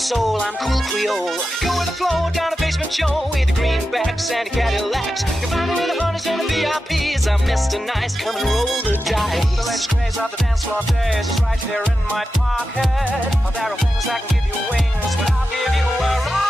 soul, I'm cool Creole. Go with the flow, down the basement Joe, with the greenbacks and the Cadillacs. You'll find me with the hunters and the VIPs. I'm Mr. Nice, come and roll the dice. The latest craze of the dance floor days is right here in my pocket. Oh, there are things that can give you wings, but I'll give you a rocket.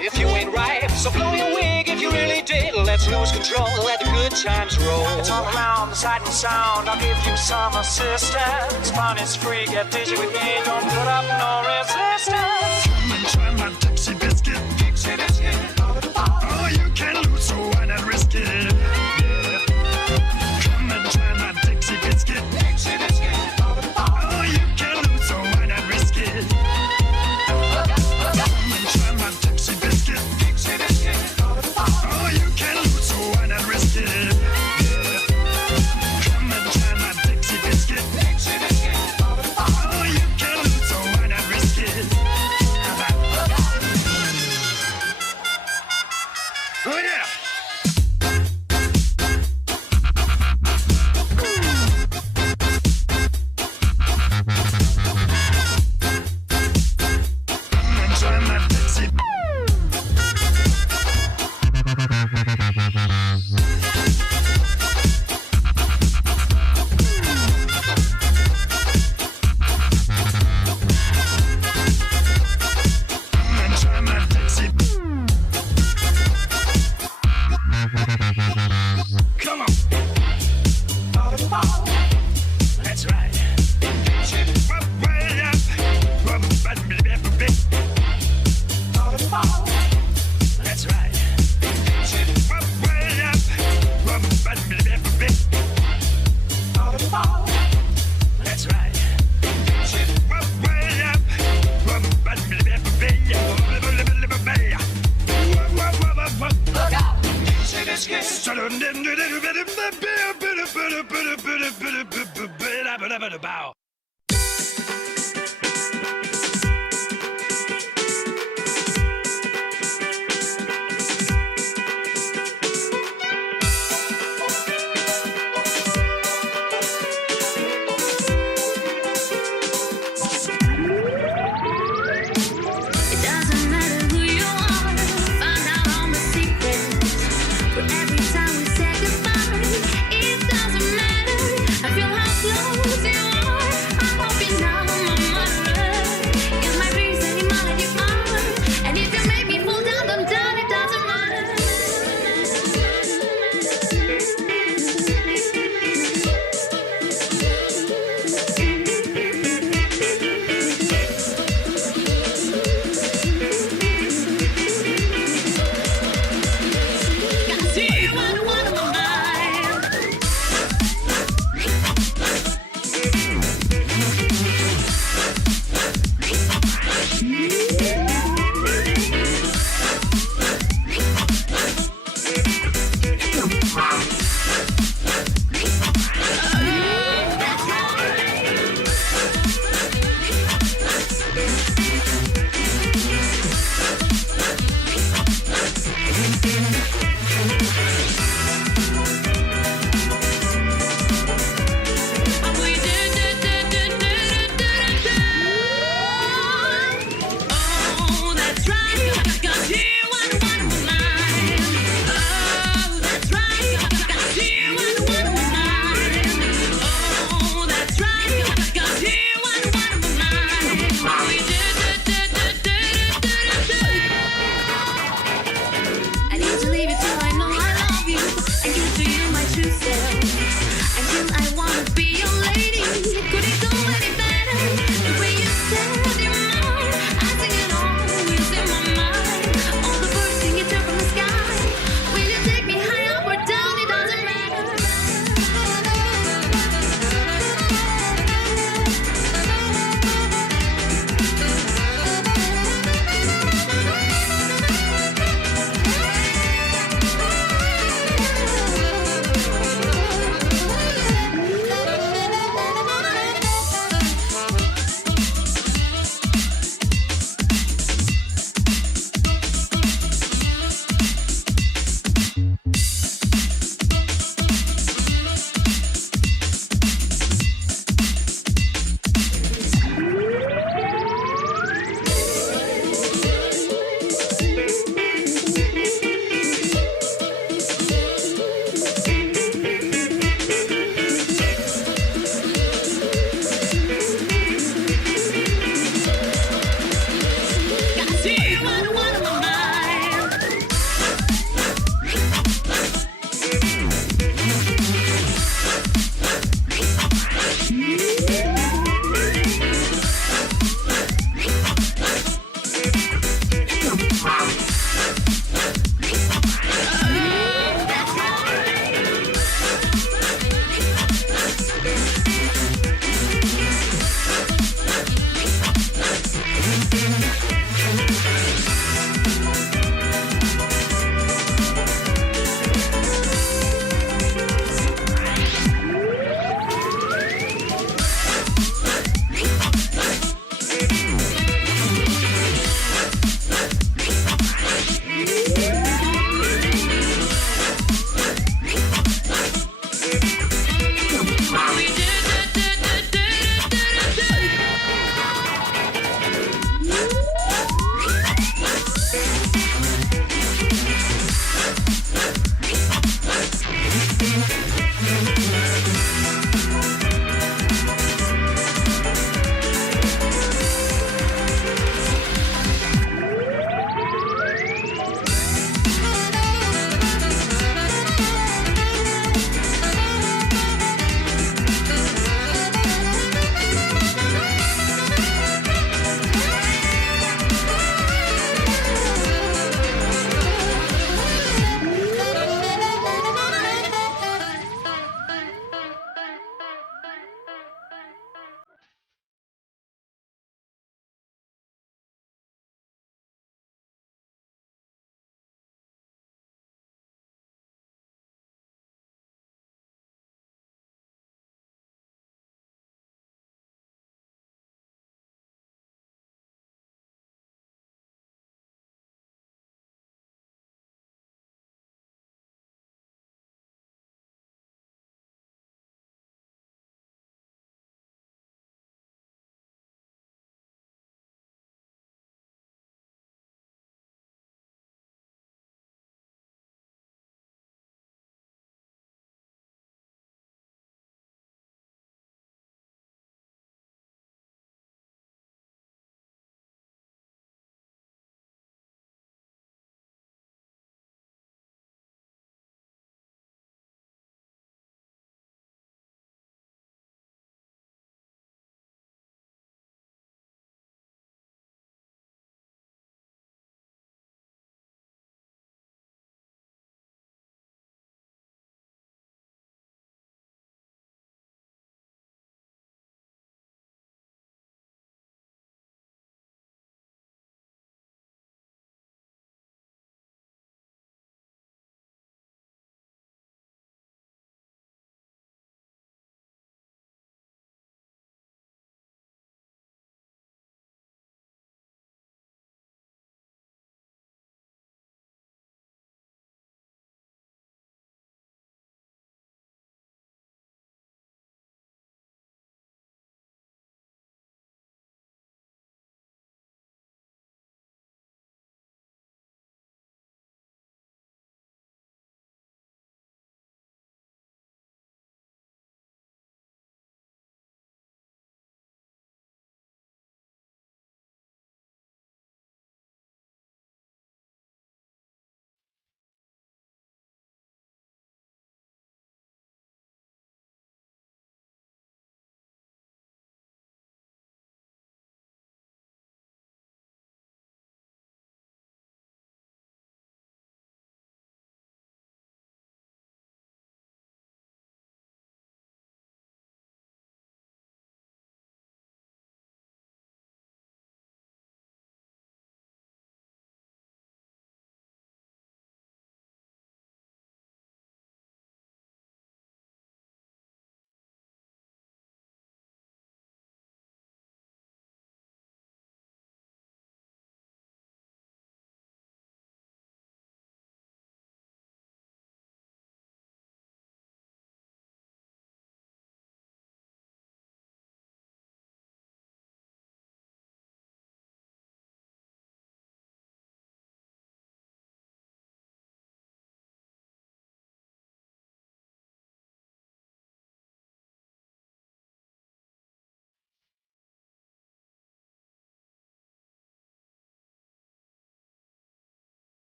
If you ain't ripe, so blow your wig if you really did. Let's lose control, let the good times roll. It's all around the sight and sound. I'll give you some assistance. Fun is free, get dizzy with me. Don't put up no resistance. Come and try my Dixie biscuit. Dixie biscuit. Oh, you can lose, so why not risk it? Yeah. Come and try my Dixie biscuit. Dixie biscuit. Oh, you can lose, so why not risk it? Come and try my Dixie biscuit. Dixie biscuit. Oh, you can lose, so why not risk it? Yeah. Come and try my Dixie biscuit. Dixie biscuit. Oh, you can lose, so why not risk it?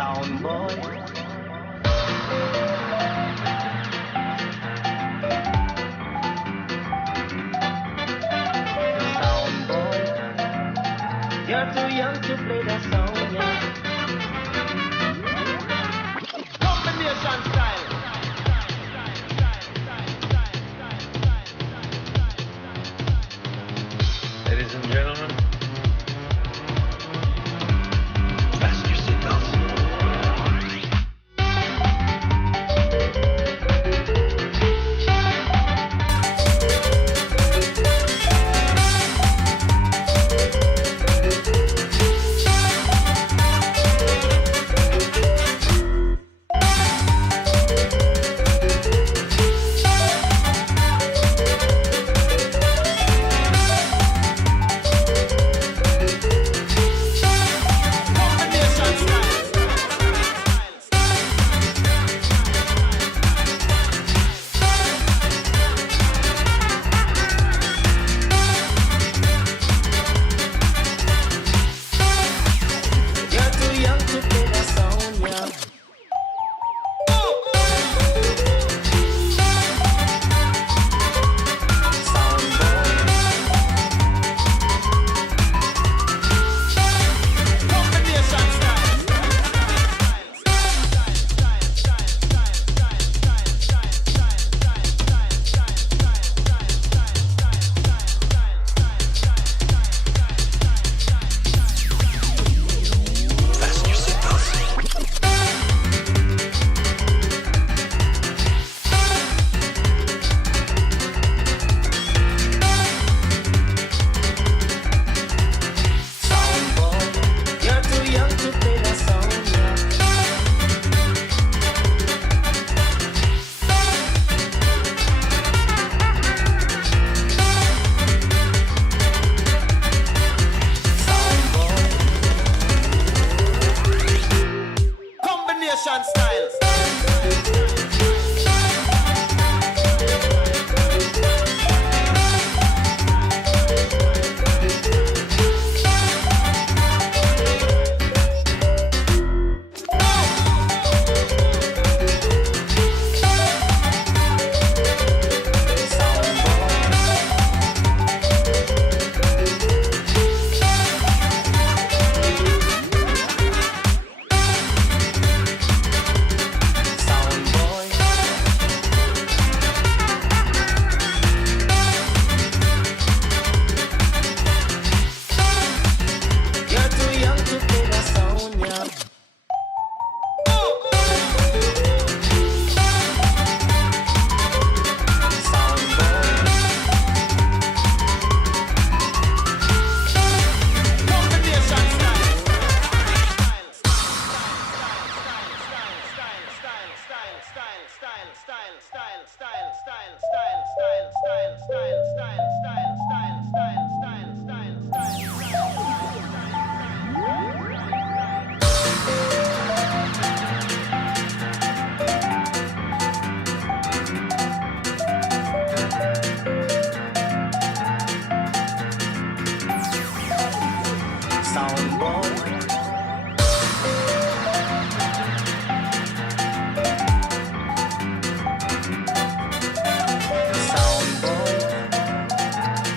Sound boy. Sound boy. You're too young to play that song, yeah. Combination style. Ladies and gentlemen, fasten your seatbelts.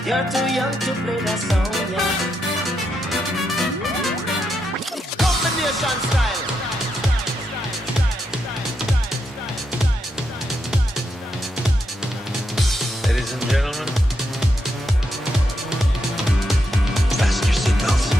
You're too young to play that song, yeah. Combination style. Ladies and gentlemen, fasten your seatbelts.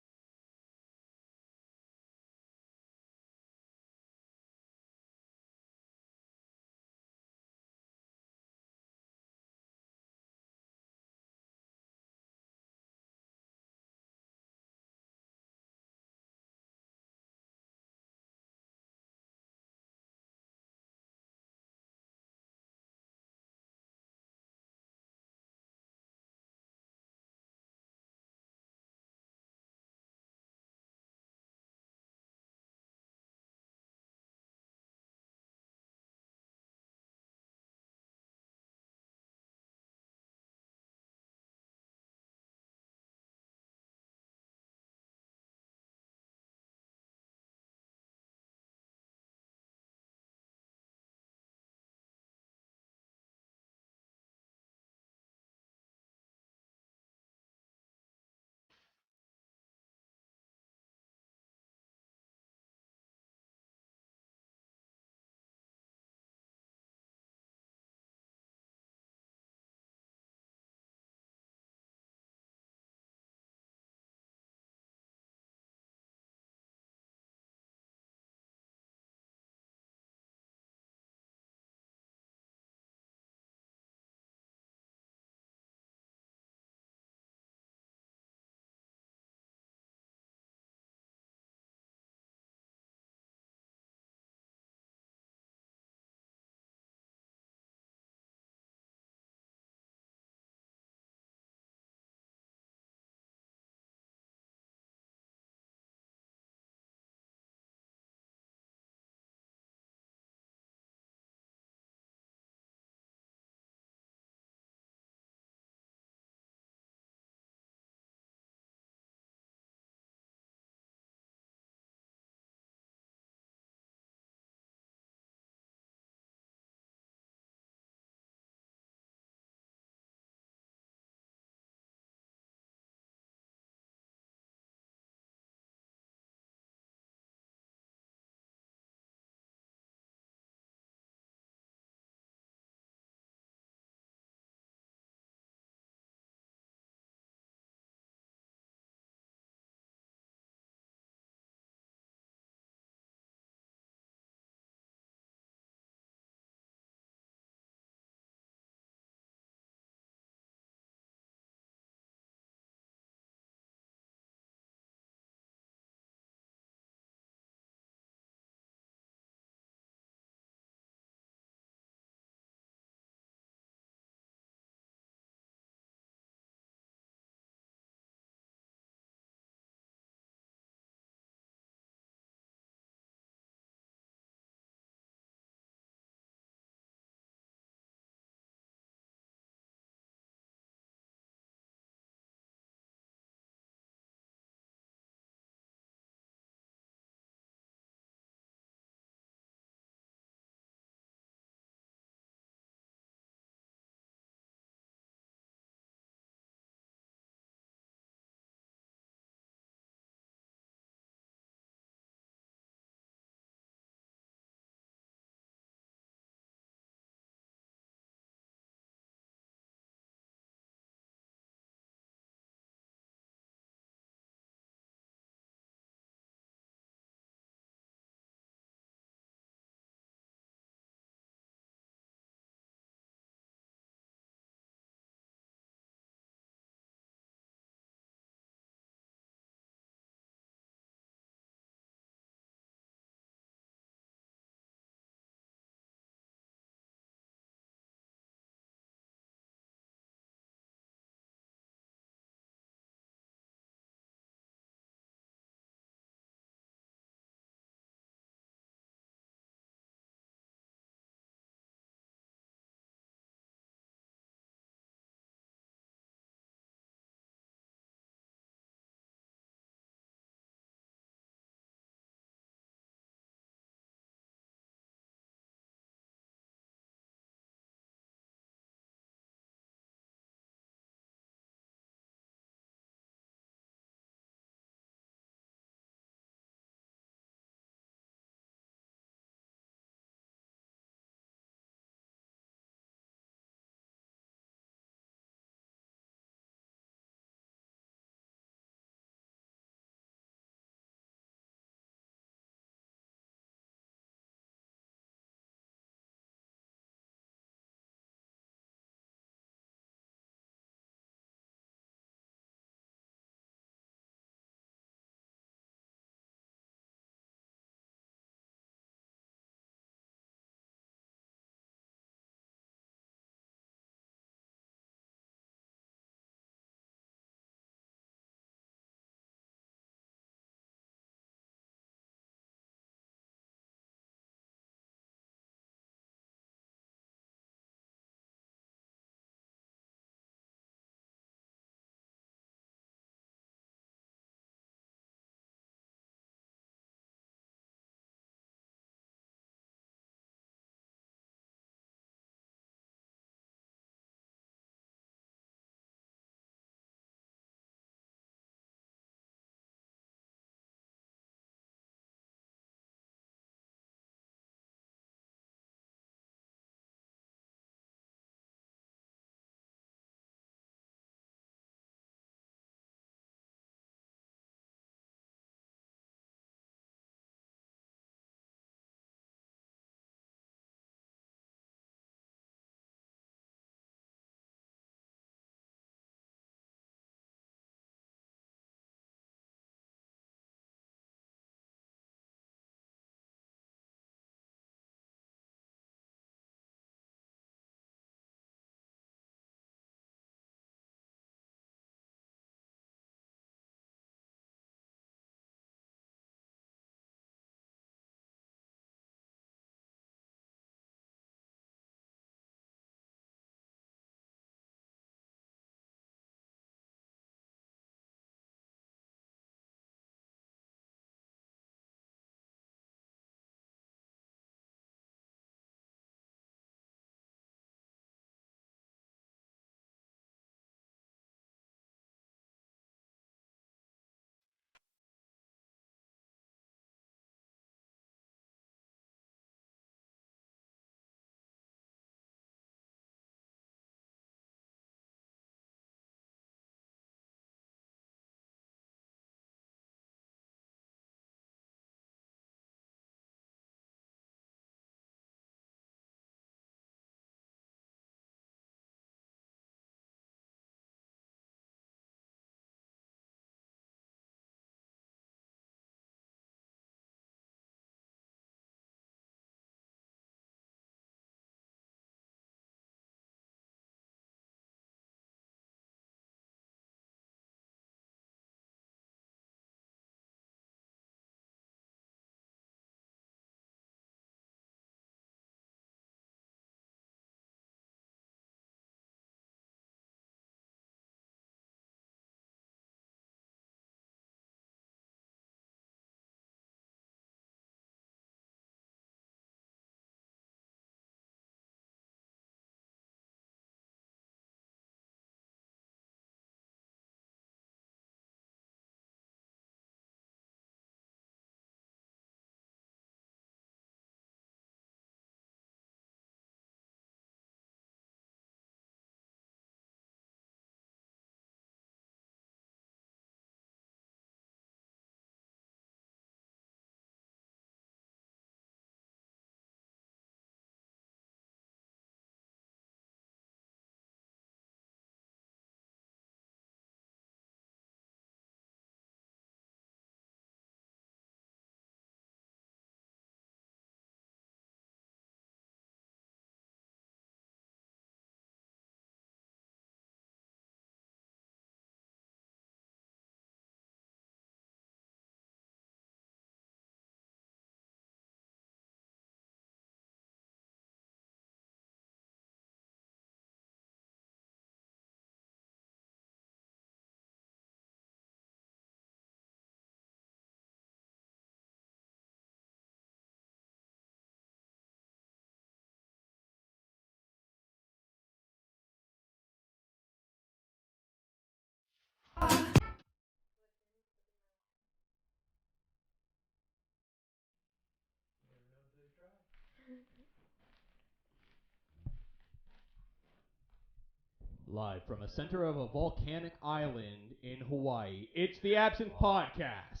Live from the center of a volcanic island in Hawaii, it's the Absynthe Podcast.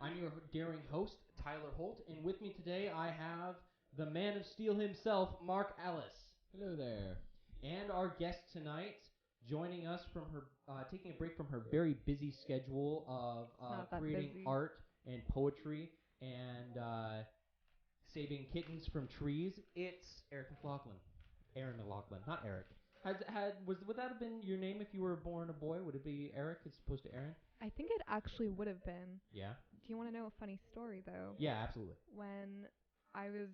I'm your daring host, Tyler Holt, and with me today I have the man of steel himself, Mark Ellis. Hello there. And our guest tonight, joining us from her, taking a break from her very busy schedule of creating art and poetry and saving kittens from trees, it's Erin McLaughlin. Erin McLaughlin, not Eric. Would that have been your name if you were born a boy? Would it be Eric as opposed to Erin? I think it actually would have been. Yeah? Do you want to know a funny story, though? Yeah, absolutely. When I was,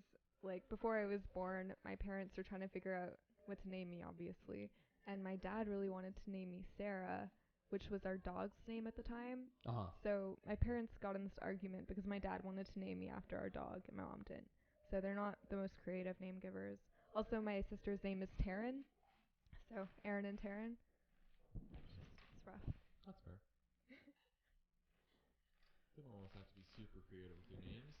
before I was born, my parents were trying to figure out what to name me, obviously. And my dad really wanted to name me Sarah, which was our dog's name at the time. Uh-huh. So my parents got in this argument because my dad wanted to name me after our dog, and my mom didn't. So they're not the most creative name givers. Also, my sister's name is Taryn. So, Erin and Taryn. It's rough. That's fair. You don't always have to be super creative with your names.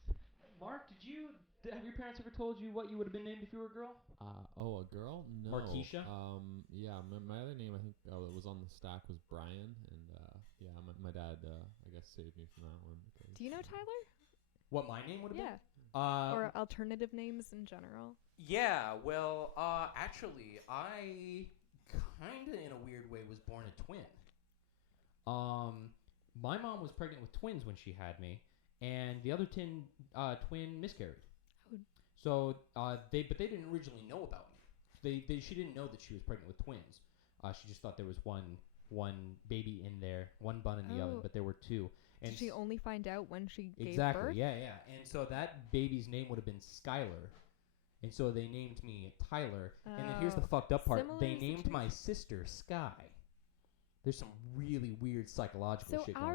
Mark, have your parents ever told you what you would have been named if you were a girl? A girl? No. Or Keisha? Yeah, my other name, I think, that was on the stack was Brian, and my dad, I guess, saved me from that one. Do you know Tyler? What my name would have Yeah. been? Or alternative names in general? Yeah, well, actually, I kind of, in a weird way, was born a twin. My mom was pregnant with twins when she had me, and the other twin miscarried. Oh. So, but they didn't originally know about me. She didn't know that she was pregnant with twins. She just thought there was one baby in there, one bun in the oven, but there were two. And did she only find out when she gave birth? Exactly, yeah. And so that baby's name would have been Skylar. And so they named me Tyler. And then here's the fucked up part. They named my sister Sky. There's some really weird psychological shit going on.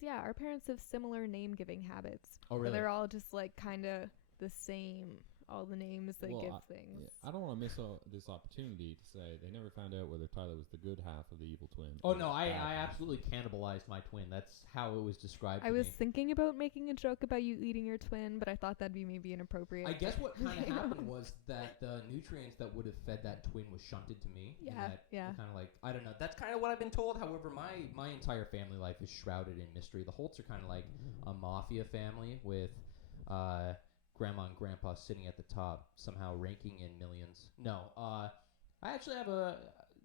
So our parents have similar name-giving habits. Oh, really? Where they're all just kind of the same, all the names they give things. Yeah, I don't want to miss this opportunity to say they never found out whether Tyler was the good half of the evil twin. Oh, no, I absolutely cannibalized my twin. That's how it was described to I was me. thinking about making a joke about you eating your twin, but I thought that'd be maybe inappropriate. I guess what kind of happened was that the nutrients that would have fed that twin was shunted to me. Yeah. Kind of I don't know. That's kind of what I've been told. However, my entire family life is shrouded in mystery. The Holts are kind of like a mafia family with grandma and grandpa sitting at the top, somehow ranking in millions. No, I actually have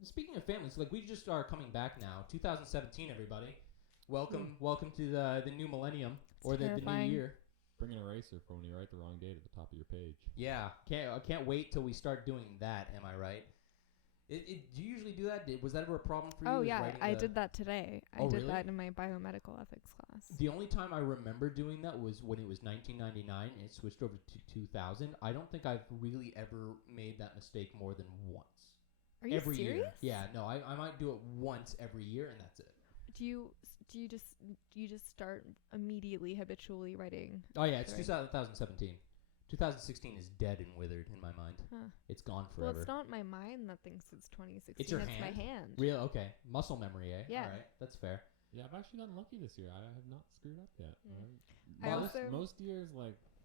speaking of families, we just are coming back now. 2017, everybody. Welcome to the new millennium, or the new year. Bring an eraser for when you write the wrong date at the top of your page. Yeah, can't wait till we start doing that, am I right? Do you usually do that? Was that ever a problem for you? Oh, yeah, I did that today. I did that in my biomedical ethics class. The only time I remember doing that was when it was 1999 and it switched over to 2000. I don't think I've really ever made that mistake more than once. Are you every serious? Year. Yeah, no, I might do it once every year and that's it. Do you just start immediately habitually writing? Oh, yeah, it's 2017. 2016 is dead and withered in my mind. Huh. It's gone forever. Well, it's not my mind that thinks it's 2016. It's your hand? It's my hand. Real? Okay. Muscle memory, eh? Yeah. All right. That's fair. Yeah, I've actually gotten lucky this year. I have not screwed up yet. Most years,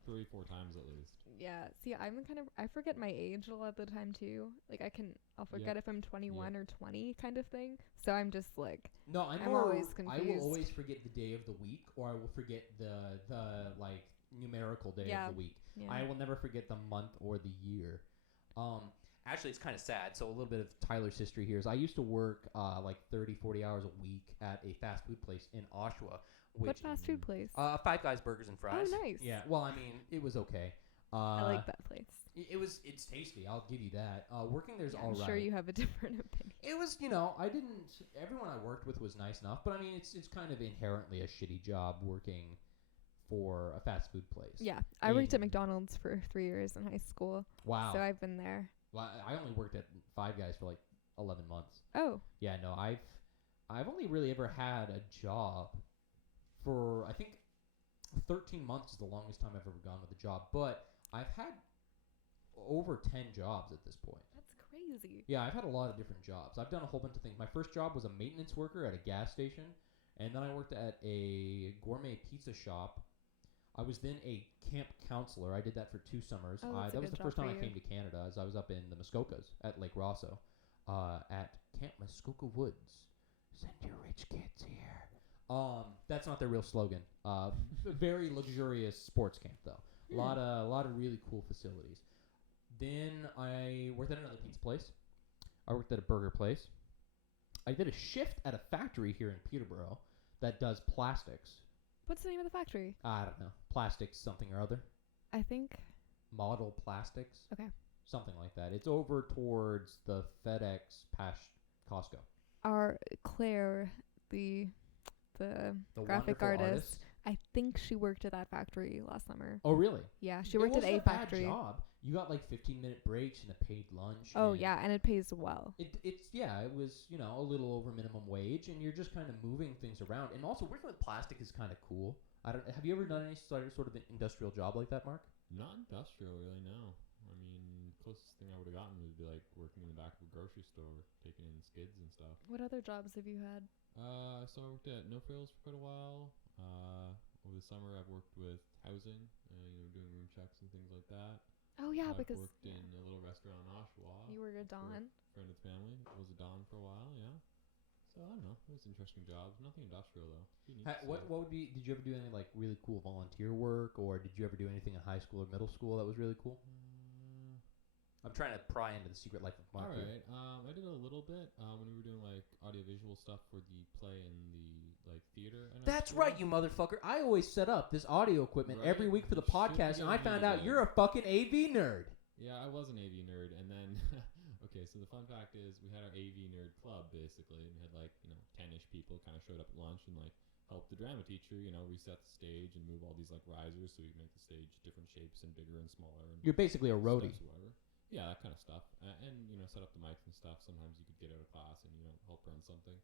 3-4 times at least. Yeah. See, I forget my age a lot of the time, too. I'll forget if I'm 21 or 20 kind of thing. So I'm just No, I'm always confused. I will always forget the day of the week, or I will forget the numerical day of the week. Yeah. I will never forget the month or the year. Actually, it's kind of sad. So a little bit of Tyler's history here is I used to work 30, 40 hours a week at a fast food place in Oshawa. What fast food place? Five Guys Burgers and Fries. Oh, nice. Yeah. Well, I mean, it was okay. I like that place. It's tasty. I'll give you that. Working there's all right. I'm sure you have a different opinion. It was, everyone I worked with was nice enough, but I mean, it's kind of inherently a shitty job working for a fast food place. Yeah, I worked at McDonald's for 3 years in high school. Wow. So I've been there. Well, I only worked at Five Guys for 11 months. Oh. Yeah, no, I've only really ever had a job for, I think, 13 months is the longest time I've ever gone with a job, but I've had over 10 jobs at this point. That's crazy. Yeah, I've had a lot of different jobs. I've done a whole bunch of things. My first job was a maintenance worker at a gas station, and then I worked at a gourmet pizza shop. I was then a camp counselor. I did that for 2 summers. Oh, that was the first time I you. came to Canada, as I was up in the Muskokas at Lake Rosso. at Camp Muskoka Woods. Send your rich kids here. That's not their real slogan. Very luxurious sports camp though. A lot of really cool facilities. Then I worked at another pizza place. I worked at a burger place. I did a shift at a factory here in Peterborough that does plastics. What's the name of the factory? I don't know. Plastics something or other. I think. Model Plastics. Okay. Something like that. It's over towards the FedEx past Costco. Our Claire, the graphic artist, I think she worked at that factory last summer. Oh, really? Yeah, she worked at a factory. Bad job. You got like 15-minute breaks and a paid lunch. Oh, yeah, and it pays well. It was, a little over minimum wage, and you're just kind of moving things around. And also, working with plastic is kind of cool. Have you ever done any sort of an industrial job like that, Mark? Not industrial, really, no. I mean, closest thing I would have gotten would be like working in the back of a grocery store, taking in skids and stuff. What other jobs have you had? So I worked at No Frills for quite a while. Over the summer, I've worked with housing, doing room checks and things like that. Oh, yeah, I've because... worked in a little restaurant in Oshawa. You were a Don. Friend of the family. Was a Don for a while, yeah. So, I don't know. It was interesting jobs. Nothing industrial, though. What would be... Did you ever do any, like, really cool volunteer work, or did you ever do anything in high school or middle school that was really cool? I'm trying to pry into the secret life of Mark. All right. I did a little bit when we were doing, like, audiovisual stuff for the play and the, like, theater. That's right, you motherfucker. I always set up this audio equipment every week for the podcast, and I found out you're a fucking AV nerd. Yeah, I was an AV nerd, and then... Okay, so the fun fact is we had our AV nerd club, basically, and we had, like, 10-ish people kind of showed up at lunch and, like, helped the drama teacher, reset the stage and move all these, like, risers so we could make the stage different shapes and bigger and smaller. And you're basically a roadie. Yeah, that kind of stuff. And, set up the mics and stuff. Sometimes you could get out of class and, help run something.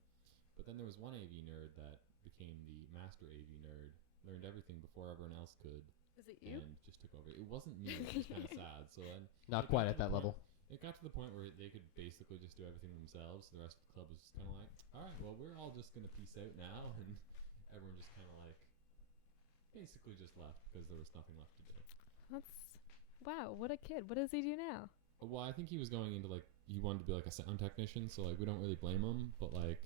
But then there was one AV nerd that became the master AV nerd, learned everything before everyone else could. Is it you? And just took over. It wasn't me. It was kind of sad. So then... Not quite at that level. It got to the point where they could basically just do everything themselves. The rest of the club was just kind of like, all right, well, we're all just going to peace out now. And everyone just kind of like basically just left because there was nothing left to do. Wow, what a kid. What does he do now? Well, I think he was going into, like, he wanted to be, like, a sound technician. So, like, we don't really blame him. But, like,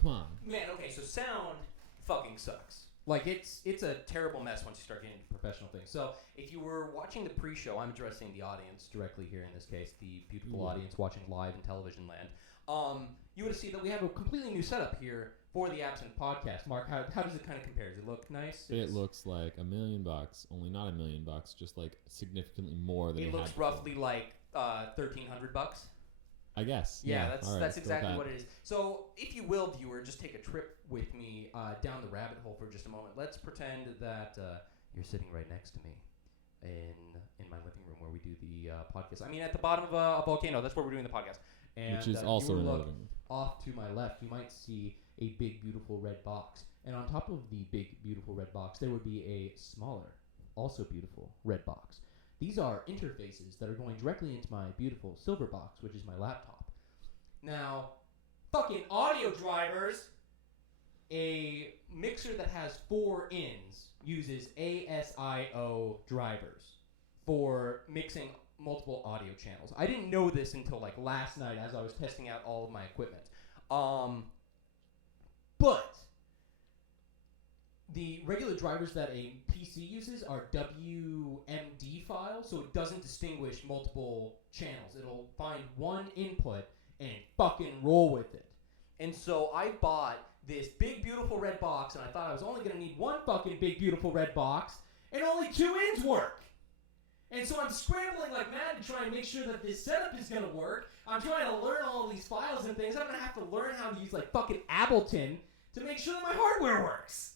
come on. Man, okay, so sound fucking sucks. Like, it's a terrible mess once you start getting into professional things. So, if you were watching the pre-show, I'm addressing the audience directly here in this case, the beautiful audience watching live in television land. You would have seen that we have a completely new setup here for the Absynthe podcast. Mark, how does it kind of compare? Does it look nice? It looks like $1 million, only not $1 million, just like significantly more than it looks roughly like $1,300. I guess. Yeah, that's exactly what it is. So, if you will, viewer, just take a trip with me down the rabbit hole for just a moment. Let's pretend that you're sitting right next to me in my living room where we do the podcast. I mean, at the bottom of a volcano. That's where we're doing the podcast. And, which is also in the living room. Off to my left, you might see a big, beautiful red box. And on top of the big, beautiful red box, there would be a smaller, also beautiful red box. These are interfaces that are going directly into my beautiful silver box, which is my laptop. Now, fucking audio drivers, a mixer that has 4 ins uses ASIO drivers for mixing multiple audio channels. I didn't know this until like last night as I was testing out all of my equipment. But the regular drivers that a PC uses are WMD files, so it doesn't distinguish multiple channels. It'll find one input and fucking roll with it. And so I bought this big, beautiful red box, and I thought I was only going to need one fucking big, beautiful red box, and only 2 ins work. And so I'm scrambling like mad to try and make sure that this setup is going to work. I'm trying to learn all these files and things. I'm going to have to learn how to use like fucking Ableton to make sure that my hardware works.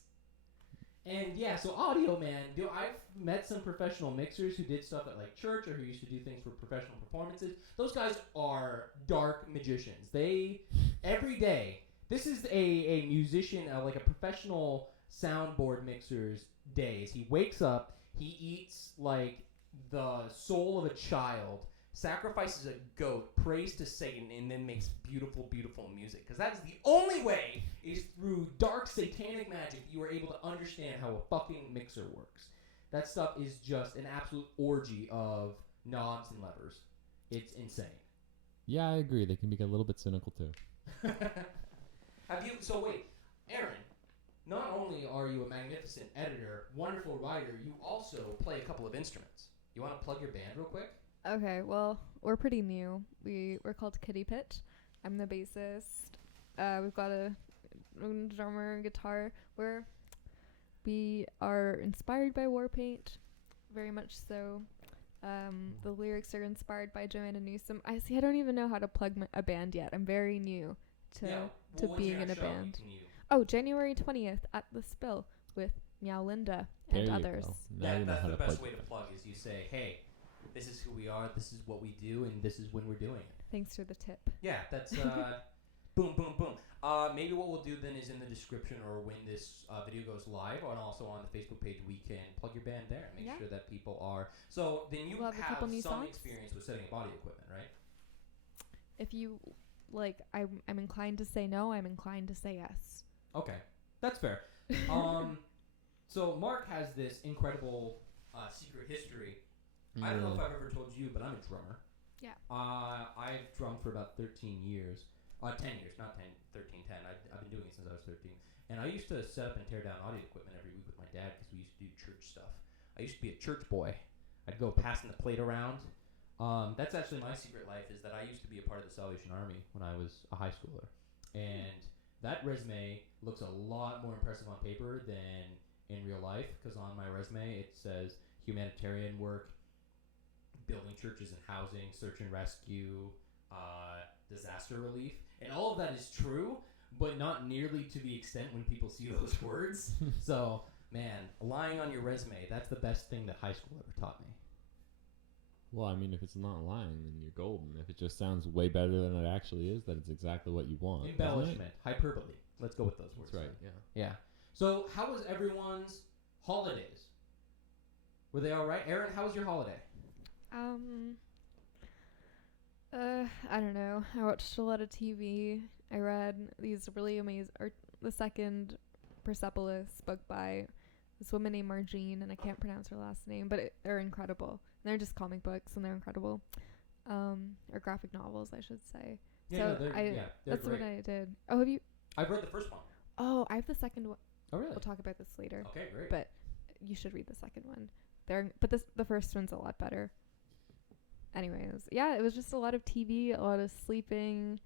And yeah, so audio, man. I've met some professional mixers who did stuff at like church or who used to do things for professional performances. Those guys are dark magicians. They, every day, this is a musician, like a professional soundboard mixer's days. He wakes up, he eats like the soul of a child, sacrifices a goat, prays to Satan, and then makes beautiful, beautiful music. Because that is the only way is through dark satanic magic you are able to understand how a fucking mixer works. That stuff is just an absolute orgy of knobs and levers. It's insane. Yeah, I agree. They can be a little bit cynical too. Have you? So wait, Aaron. Not only are you a magnificent editor, wonderful writer, you also play a couple of instruments. You want to plug your band real quick? Okay, well, we're pretty new. We're called Kitty Pitch. I'm the bassist. We've got a drummer and guitar. We are inspired by Warpaint, very much so. The lyrics are inspired by Joanna Newsom. I don't even know how to plug a band yet. I'm very new to being in a band. Oh, January 20th at the Spill with Meow Linda and others. That's the best way to plug is you say, hey, this is who we are, this is what we do, and this is when we're doing it. Thanks for the tip. Yeah, that's boom, boom, boom. Maybe what we'll do then is in the description or when this video goes live and also on the Facebook page, we can plug your band there and make sure that people are. So then you have some experience with setting up audio equipment, right? If you like, I'm inclined to say no, I'm inclined to say yes. Okay, that's fair. So Mark has this incredible secret history. I don't know if I've ever told you, but I'm a drummer. Yeah. I've drummed for about 13 years. 10 years, not 10, 13, 10. I've been doing it since I was 13. And I used to set up and tear down audio equipment every week with my dad because we used to do church stuff. I used to be a church boy. I'd go passing the plate around. That's actually my secret life is that I used to be a part of the Salvation Army when I was a high schooler. And that resume looks a lot more impressive on paper than in real life because on my resume it says humanitarian work, building churches and housing, search and rescue, disaster relief. And all of that is true, but not nearly to the extent when people see those words. So, man, lying on your resume, that's the best thing that high school ever taught me. Well, I mean, if it's not lying, then you're golden. If it just sounds way better than it actually is, then it's exactly what you want. Embellishment, hyperbole. Let's go with those words. That's right, yeah. Yeah. So, how was everyone's holidays? Were they all right? Erin, how was your holiday? I don't know. I watched a lot of TV. I read these really amazing, the second Persepolis book by this woman named Margene, and I can't pronounce her last name, but they're incredible. And they're just comic books, and they're incredible. Or graphic novels, I should say. Yeah, so they're that's great. what I did. Oh, have you? I've read the first one. Oh, I have the second one. Oh, really? We'll talk about this later. Okay, great. But you should read the second one. The first one's a lot better. Anyways, yeah, it was just a lot of TV, a lot of sleeping.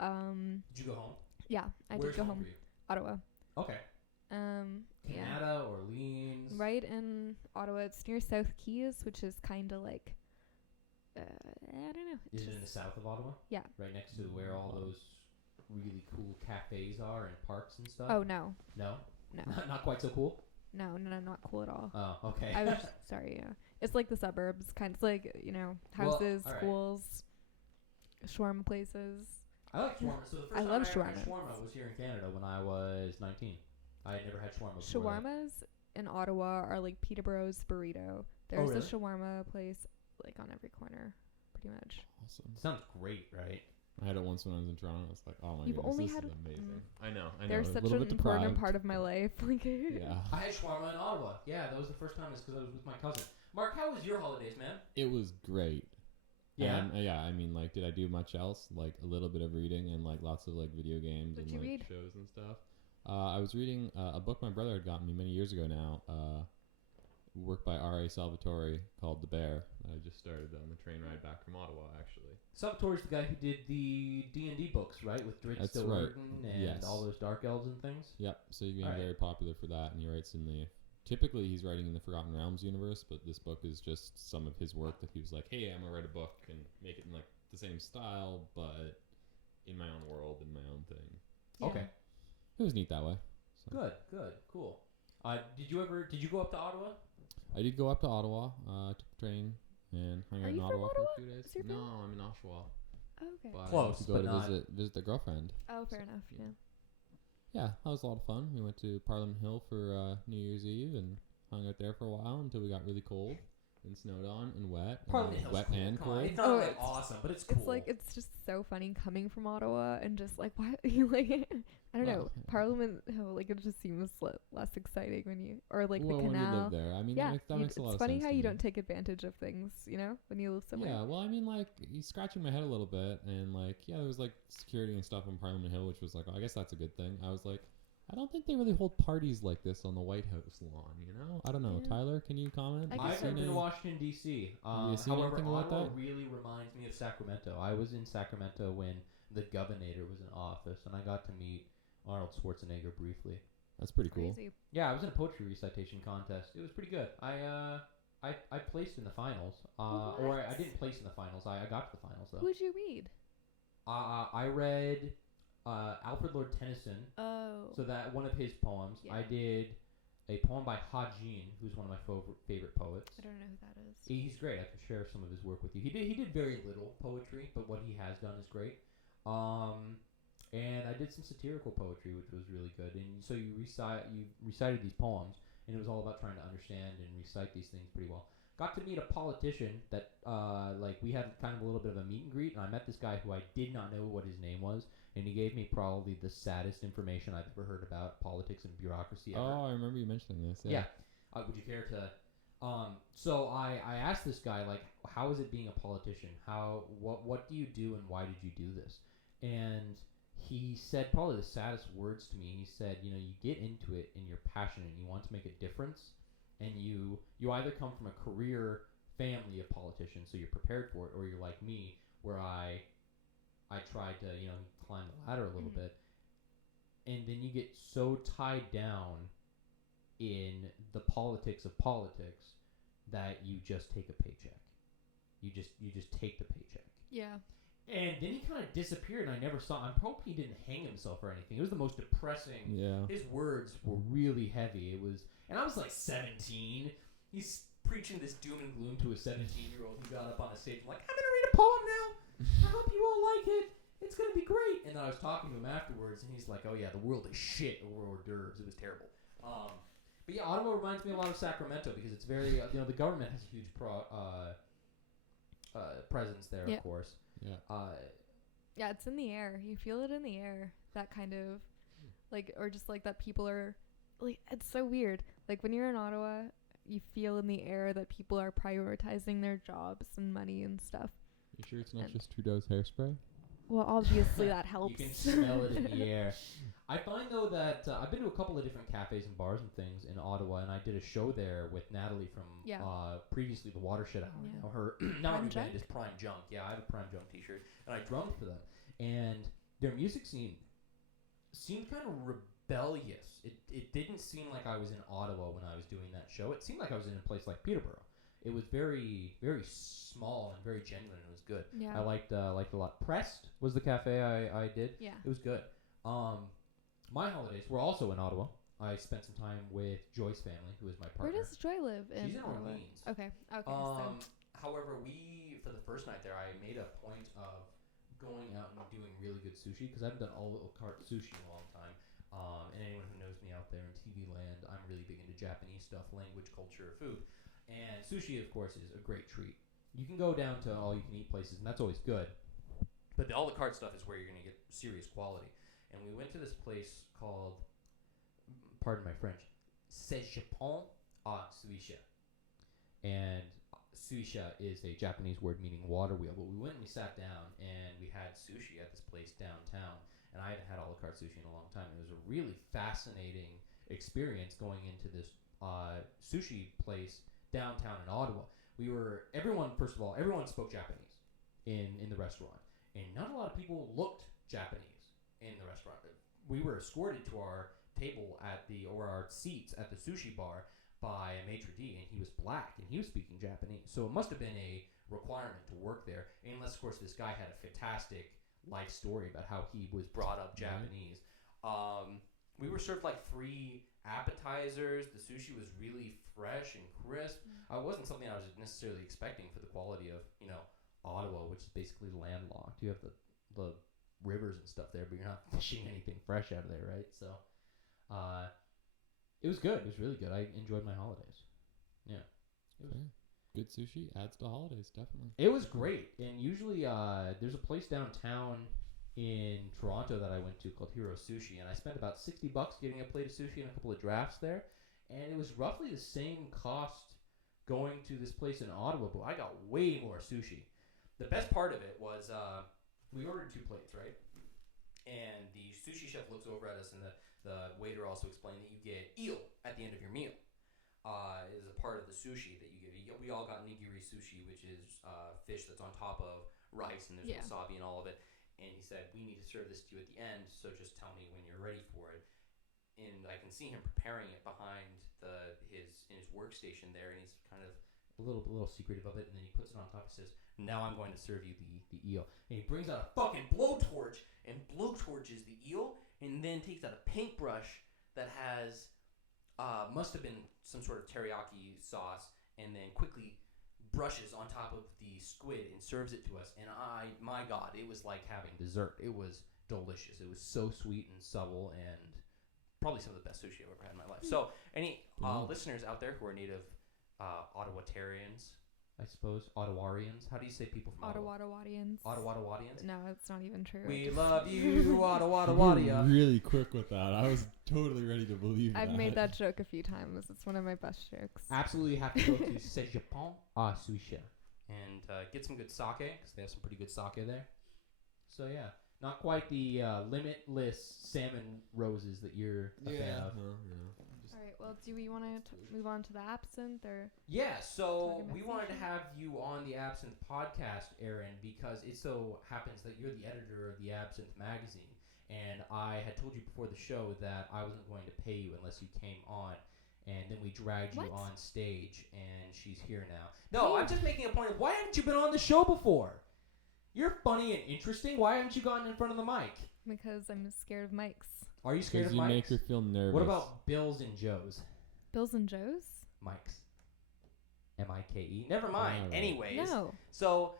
Did you go home? Yeah, I did go home. For you? Ottawa. Okay. Canada, Orleans. Right in Ottawa. It's near South Keys, which is kind of like, I don't know. Is it in the south of Ottawa? Yeah. Right next to where all those really cool cafes are and parks and stuff? Oh, no. No? No. Not quite so cool? No, not cool at all. Oh, okay. I was sorry, yeah. It's like the suburbs, kind of like, houses, schools, shawarma places. I like shawarma. So the first time love I ever had shawarma. shawarma was here in Canada when I was 19. I had never had shawarma before. Shawarmas in Ottawa are like Peterborough's burrito. There's really? a shawarma place like on every corner, pretty much. Awesome. Sounds great, right? I had it once when I was in Toronto. I was like, oh my You've goodness, only this had is amazing. I know. They're such an important part of my life. Like, yeah. I had shawarma in Ottawa. Yeah, that was the first time. It's because I was with my cousin. Mark, how was your holidays, man? It was great. Yeah. Yeah. I mean, like, did I do much else? Like a little bit of reading and like lots of like video games What'd and you like read? shows and stuff. I was reading a book my brother had gotten me many years ago now. Work by R.A. Salvatore called The Bear. I just started on the train ride back from Ottawa, actually. Salvatore's the guy who did the D&D books, right? With Dredge That's Stillwarden right. and Yes. all those dark elves and things? Yep, so he's Alright. very popular for that, and he writes in the... Typically, he's writing in the Forgotten Realms universe, but this book is just some of his work that he was like, hey, I'm going to write a book and make it in like the same style, but in my own world, in my own thing. Yeah. Okay. It was neat that way. So. Good, cool. Did you go up to Ottawa? I did go up to Ottawa, took the train, and hung out in you from Ottawa for Ottawa? a few days. Is your No, family? I'm in Oshawa. Oh, okay. But Close, to go but to not- visit the girlfriend. Oh, fair enough. Yeah. Yeah, that was a lot of fun. We went to Parliament Hill for New Year's Eve and hung out there for a while until we got really cold. and snowed on and wet. Parliament and Hill's wet cool. and Come on, cold. it's not Oh, like it's- awesome, but it's cool. It's like it's just so funny coming from Ottawa and just like why you like I don't know Well, Parliament Hill, like it just seems less exciting when you or like well, the when you canal. live there, I mean, Yeah, that makes a lot it's of funny sense how to you me. don't take advantage of things, when you live somewhere. Yeah, well, I mean, like, he's scratching my head a little bit, and like, yeah, there was like security and stuff on Parliament Hill, which was like, I guess that's a good thing. I was like, I don't think they really hold parties like this on the White House lawn, you know? I don't know. Yeah. Tyler, can you comment? I Have you I've guess seen never been to any- Washington D.C. Have you seen However, anything about Ottawa that? really reminds me of Sacramento. I was in Sacramento when the governor was in office, and I got to meet Arnold Schwarzenegger briefly. That's pretty cool. Crazy. Yeah, I was in a poetry recitation contest. It was pretty good. I placed in the finals. Or I What? didn't place in the finals. I got to the finals though. Who'd you read? I read Alfred Lord Tennyson. Oh. So that one of his poems. Yeah. I did a poem by Ha Jin, who's one of my favorite poets. I don't know who that is. He's great. I can share some of his work with you. He did very little poetry, but what he has done is great. And I did some satirical poetry, which was really good. And so you recited these poems, and it was all about trying to understand and recite these things pretty well. Got to meet a politician that we had kind of a little bit of a meet and greet, and I met this guy who I did not know what his name was, and he gave me probably the saddest information I've ever heard about politics and bureaucracy ever. Oh, I remember you mentioning this. Yeah. Would you care to? So I asked this guy, like, how is it being a politician? What do you do, and why did you do this? And he said probably the saddest words to me. He said, you get into it and you're passionate and you want to make a difference, and you either come from a career family of politicians, so you're prepared for it, or you're like me, where I tried to climb the ladder a little bit, and then you get so tied down in the politics of politics that you just take a paycheck. You just take the paycheck. Yeah. And then he kind of disappeared, and I never saw. I hope he didn't hang himself or anything. It was the most depressing. Yeah. His words were really heavy. It was, and I was like 17. He's preaching this doom and gloom to a 17-year-old who got up on a stage and like, I'm gonna read a poem now. I hope you all like it. It's gonna be great. And then I was talking to him afterwards, and he's like, oh yeah, the world is shit over hors d'oeuvres. It was terrible. But yeah, Ottawa reminds me a lot of Sacramento because it's very, the government has a huge presence there, Yeah. of course. Yeah. Yeah, it's in the air. You feel it in the air. That kind of, or just like that people are, it's so weird. Like when you're in Ottawa, you feel in the air that people are prioritizing their jobs and money and stuff. You sure it's not And- just Trudeau's hairspray? Well, obviously that helps. You can smell it in the air. I find though that I've been to a couple of different cafes and bars and things in Ottawa, and I did a show there with Natalie from Yeah. Previously the Watershed Hour. Yeah. Her now her Prime new Junk? band is Prime Junk. Yeah, I have a Prime Junk T-shirt, and I drummed for them. And their music seemed kind of rebellious. It didn't seem like I was in Ottawa when I was doing that show. It seemed like I was in a place like Peterborough. It was very, very small and very genuine, and it was good. Yeah. I liked a lot. Pressed was the cafe I did. Yeah. It was good. My holidays were also in Ottawa. I spent some time with Joy's family, who is my Where partner. does Joy live? She's in Ottawa? Orleans. Okay. So However, for the first night there, I made a point of going out and doing really good sushi because I haven't done a la carte sushi in a long time. And anyone who knows me out there in TV land, I'm really big into Japanese stuff, language, culture, food. And sushi, of course, is a great treat. You can go down to all-you-can-eat places, and that's always good. But the a la carte stuff is where you're going to get serious quality. And we went to this place called, pardon my French, C'est Japon à Suisha. And Suisha is a Japanese word meaning water wheel. But we went and we sat down, and we had sushi at this place downtown. And I haven't had a la carte sushi in a long time. It was a really fascinating experience going into this sushi place downtown in Ottawa. Everyone spoke Japanese in the restaurant, and not a lot of people looked Japanese in the restaurant. We were escorted to our table our seats at the sushi bar by a maitre d', and he was black, and he was speaking Japanese. So it must have been a requirement to work there, unless, of course, this guy had a fantastic life story about how he was brought up Japanese. We were served free appetizers. The sushi was really fresh and crisp. It wasn't something I was necessarily expecting for the quality of Ottawa, which is basically landlocked. You have the rivers and stuff there, but you're not fishing anything fresh out of there, right? So it was good. It was really good. I enjoyed my holidays. Yeah. good sushi adds to holidays, definitely. It was great, and usually there's a place downtown in Toronto that I went to called Hero Sushi, and I spent about $60 getting a plate of sushi and a couple of drafts there, and it was roughly the same cost going to this place in Ottawa, but I got way more sushi. The best part of it was we ordered 2 plates, right? And the sushi chef looks over at us, and the waiter also explained that you get eel at the end of your meal. Is a part of the sushi that you get. We all got nigiri sushi, which is fish that's on top of rice, and there's wasabi and all of it. And he said, we need to serve this to you at the end, so just tell me when you're ready for it. And I can see him preparing it behind in his workstation there, and he's kind of a little secretive of it, and then he puts it on top and says, now I'm going to serve you the eel. And he brings out a fucking blowtorch and blowtorches the eel, and then takes out a paintbrush that has must have been some sort of teriyaki sauce, and then quickly brushes on top of the squid and serves it to us. And my God, it was like having dessert. It was delicious. It was so sweet and subtle, and probably some of the best sushi I've ever had in my life. So any listeners out there who are native Ottawatarians, I suppose, Ottawarians. How do you say people from Ottawa? Ottawatarians. Ottawatarians? No, it's not even true. We love you, Ottawaria. Really quick with that. I was totally ready to believe I've that. made that joke a few times. It's one of my best jokes. Absolutely have to go to C'est Japon à Sushi and get some good sake, because they have some pretty good sake there. So yeah, not quite the limitless salmon roses that you're a fan of. All right. Well, do we want to move on to the absinthe, or? Yeah. So we wanted to have you on the Absynthe podcast, Erin, because it so happens that you're the editor of the Absynthe magazine, and I had told you before the show that I wasn't going to pay you unless you came on. And then we dragged you on stage, and she's here now. No, I'm just making a point of, why haven't you been on the show before? You're funny and interesting. Why haven't you gotten in front of the mic? Because I'm scared of mics. Are you scared of mics? Because you make her feel nervous. What about Bills and Joes? Bills and Joes? Mics. M-I-K-E. Never mind. Right. Anyways. No. So,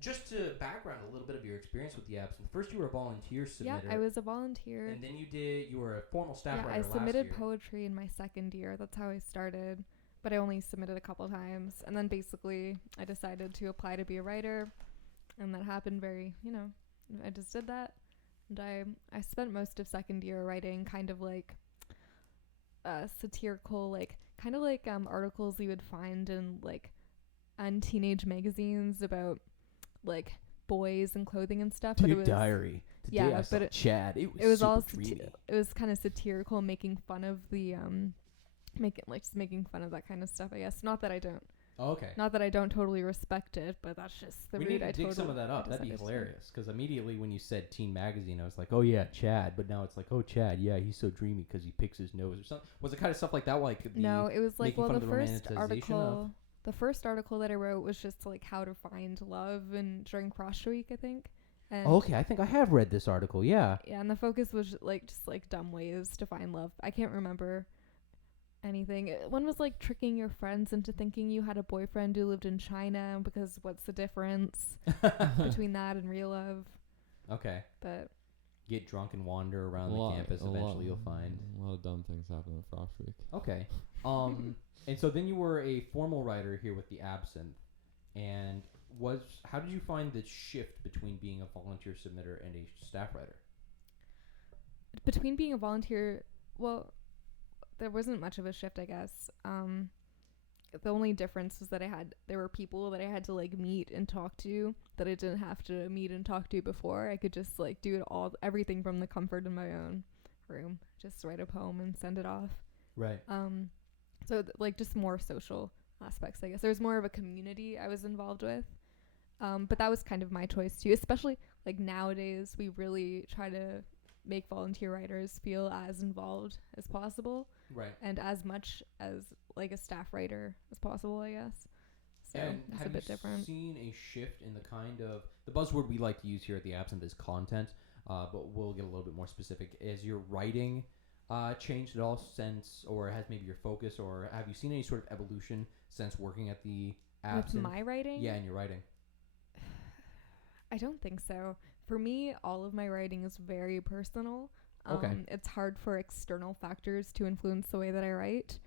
just to background a little bit of your experience with the Absynthe. First, you were a volunteer submitter. Yeah, I was a volunteer. And then you were a formal staff writer I last submitted year. poetry in my second year. That's how I started. But I only submitted a couple times. And then basically, I decided to apply to be a writer. And that happened I just did that. And I spent most of second year writing kind of like satirical, kind of like articles you would find in on teenage magazines about boys and clothing and stuff. Dear diary. Today I saw Chad. It was all dreamy. it was kind of satirical, making fun of the making fun of that kind of stuff, I guess. Not that I don't. Oh, okay. Not that I don't totally respect it, but that's just the we route need to I dig some of that up. That'd be hilarious. Because immediately when you said teen magazine, I was like, oh yeah, Chad. But now it's like, oh Chad, yeah, he's so dreamy because he picks his nose or something. Was it kind of stuff like that? No, it was the the first article that I wrote was just how to find love during Crush Week, I think. And okay, I think I have read this article. Yeah. Yeah, and the focus was just dumb ways to find love. I can't remember anything. One was tricking your friends into thinking you had a boyfriend who lived in China, because what's the difference between that and real love? Okay. But get drunk and wander around the campus. Eventually, you'll find a lot of dumb things happen at Frost Week. Okay. And so then you were a formal writer here with the Absynthe, and how did you find the shift between being a volunteer submitter and a staff writer? Between being a volunteer, well, there wasn't much of a shift, I guess. The only difference was that there were people that I had to meet and talk to that I didn't have to meet and talk to before. I could just do everything from the comfort of my own room. Just write a poem and send it off. Right. So just more social aspects, I guess. There was more of a community I was involved with. But that was kind of my choice too, especially nowadays we really try to make volunteer writers feel as involved as possible. Right. And as much as a staff writer as possible, I guess. So and it's a bit different. Have you seen a shift in the buzzword we like to use here at the Absynthe is content, but we'll get a little bit more specific. Is your writing changed at all since, or has maybe your focus, or have you seen any sort of evolution since working at the Absynthe? With my writing? Yeah, in your writing. I don't think so. For me, all of my writing is very personal. Okay. It's hard for external factors to influence the way that I write.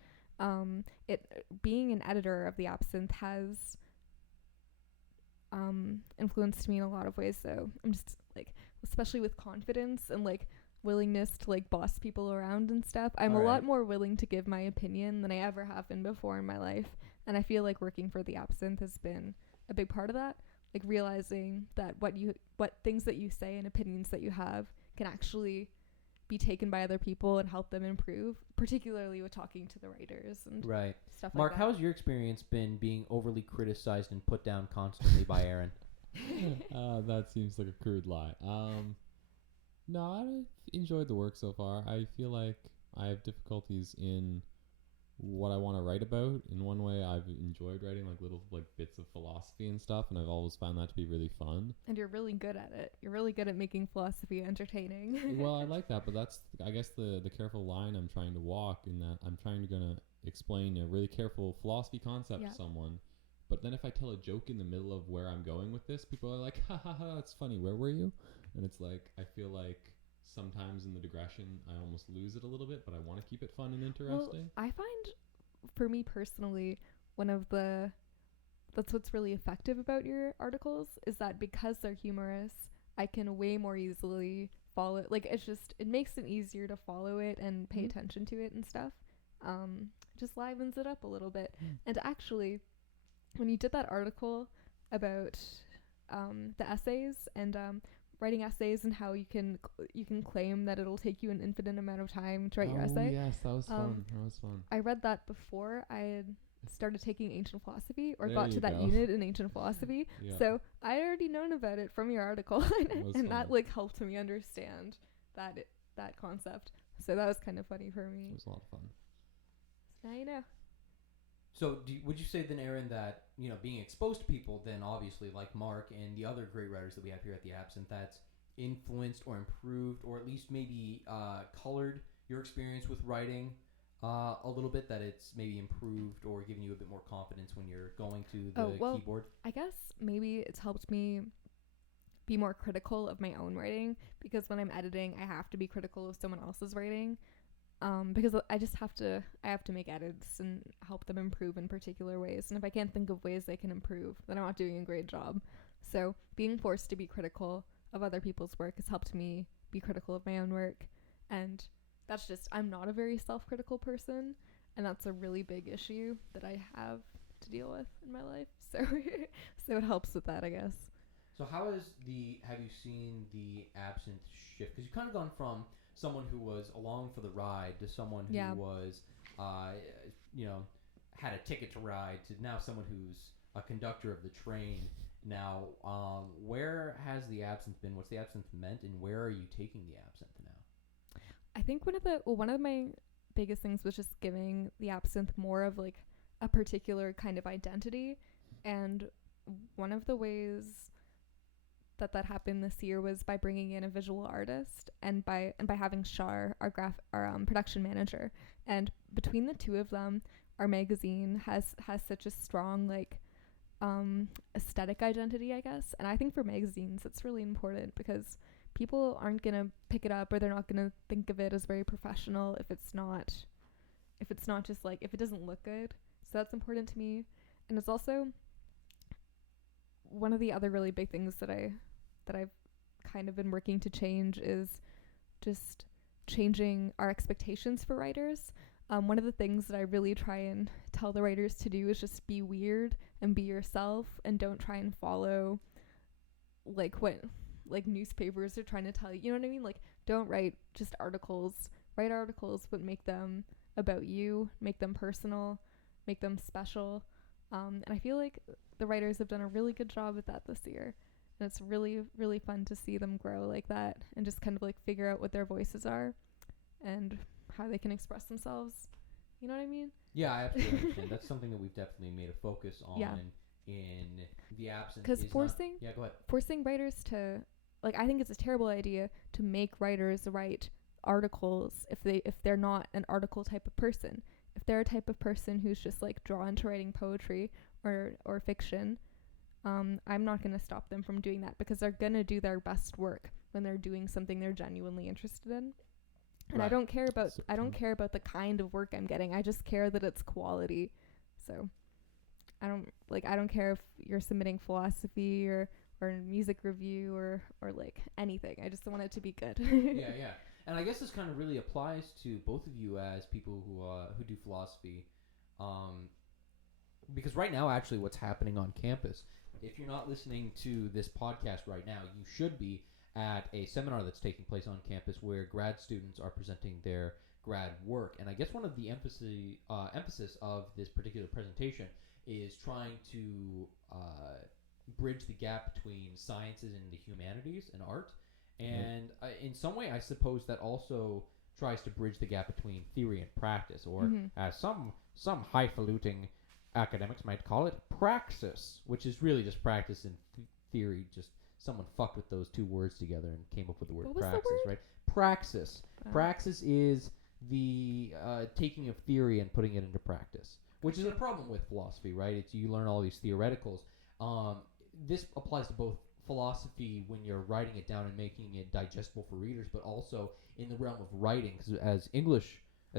it being an editor of the Absynthe has influenced me in a lot of ways. So I'm just like, especially with confidence and like willingness to like boss people around and stuff, I'm a lot more willing to give my opinion than I ever have been before in my life. And I feel like working for the Absynthe has been a big part of that, like realizing that what things that you say and opinions that you have can actually be taken by other people and help them improve, particularly with talking to the writers and stuff Mark, like that. how's your experience been being overly criticized and put down constantly by Erin? That seems like a crude lie. No, I've enjoyed the work so far. I feel like I have difficulties in what I want to write about. In one way, I've enjoyed writing like little like bits of philosophy and stuff, and I've always found that to be really fun. And you're really good at it. You're really good at making philosophy entertaining. Well, I like that, but that's, I guess, the careful line I'm trying to walk, in that I'm trying to explain a really careful philosophy concept to someone. But then if I tell a joke in the middle of where I'm going with this, people are like, ha ha ha, that's funny, where were you? And it's like, I feel like sometimes in the digression, I almost lose it a little bit, but I want to keep it fun and interesting. Well, I find, for me personally, that's what's really effective about your articles, is that because they're humorous, I can way more easily follow, like, it makes it easier to follow it and pay attention to it and stuff. Just livens it up a little bit. And actually, when you did that article about the essays and writing essays and how you can claim that it'll take you an infinite amount of time to write your essay. Yes, that was fun. That was fun. I read that before I had started taking ancient philosophy, or There got you to that go. unit in ancient philosophy. Yeah. So I had already known about it from your article, and fun. that like helped me understand that concept. So that was kind of funny for me. It was a lot of fun. So now you know. So would you say then, Erin, that, you know, being exposed to people, then obviously like Mark and the other great writers that we have here at the Absynthe, that's influenced or improved or at least maybe colored your experience with writing a little bit, that it's maybe improved or given you a bit more confidence when you're going to the keyboard? I guess maybe it's helped me be more critical of my own writing, because when I'm editing, I have to be critical of someone else's writing. Because I have to make edits and help them improve in particular ways. And if I can't think of ways they can improve, then I'm not doing a great job. So being forced to be critical of other people's work has helped me be critical of my own work. And that's just, I'm not a very self-critical person. And that's a really big issue that I have to deal with in my life. So it helps with that, I guess. So have you seen the Absynthe shift? Because you've kind of gone from someone who was along for the ride to someone who was, had a ticket to ride, to now someone who's a conductor of the train. Now, where has the Absynthe been? What's the Absynthe meant, and where are you taking the Absynthe now? I think one of my biggest things was just giving the Absynthe more of like a particular kind of identity, and one of the ways that happened this year was by bringing in a visual artist and by having Shar, our production manager. And between the two of them, our magazine has such a strong like aesthetic identity, I guess. And I think for magazines it's really important, because people aren't gonna pick it up, or they're not gonna think of it as very professional if it's not just like, if it doesn't look good. So that's important to me. And it's also one of the other really big things that I've kind of been working to change is just changing our expectations for writers. One of the things that I really try and tell the writers to do is just be weird and be yourself, and don't try and follow like what like newspapers are trying to tell you. You know what I mean? Like, don't write just articles. Write articles, but make them about you, make them personal, make them special. And I feel like the writers have done a really good job at that this year. And it's really, really fun to see them grow like that, and just kind of like figure out what their voices are and how they can express themselves. You know what I mean? Yeah, I absolutely understand. That's something that we've definitely made a focus on in the Absynthe. Because forcing writers to, like, I think it's a terrible idea to make writers write articles if they're not an article type of person. If they're a type of person who's just like drawn to writing poetry or fiction, I'm not going to stop them from doing that, because they're going to do their best work when they're doing something they're genuinely interested in. And I Right. don't care about So I don't true. care about the kind of work I'm getting. I just care that it's quality. So I don't care if you're submitting philosophy or music review or like anything. I just want it to be good. Yeah. And I guess this kind of really applies to both of you as people who do philosophy, because right now, actually, what's happening on campus, if you're not listening to this podcast right now, you should be at a seminar that's taking place on campus where grad students are presenting their grad work. And I guess one of the emphasis of this particular presentation is trying to bridge the gap between sciences and the humanities and art. And in some way, I suppose that also tries to bridge the gap between theory and practice, or as some highfalutin academics might call it, praxis, which is really just practice and theory. Just someone fucked with those two words together and came up with the word What was the praxis, word? right? Praxis. Praxis is the taking of theory and putting it into practice, which is a problem with philosophy, right? It's you learn all these theoreticals. This applies to both philosophy when you're writing it down and making it digestible for readers, but also in the realm of writing. Because as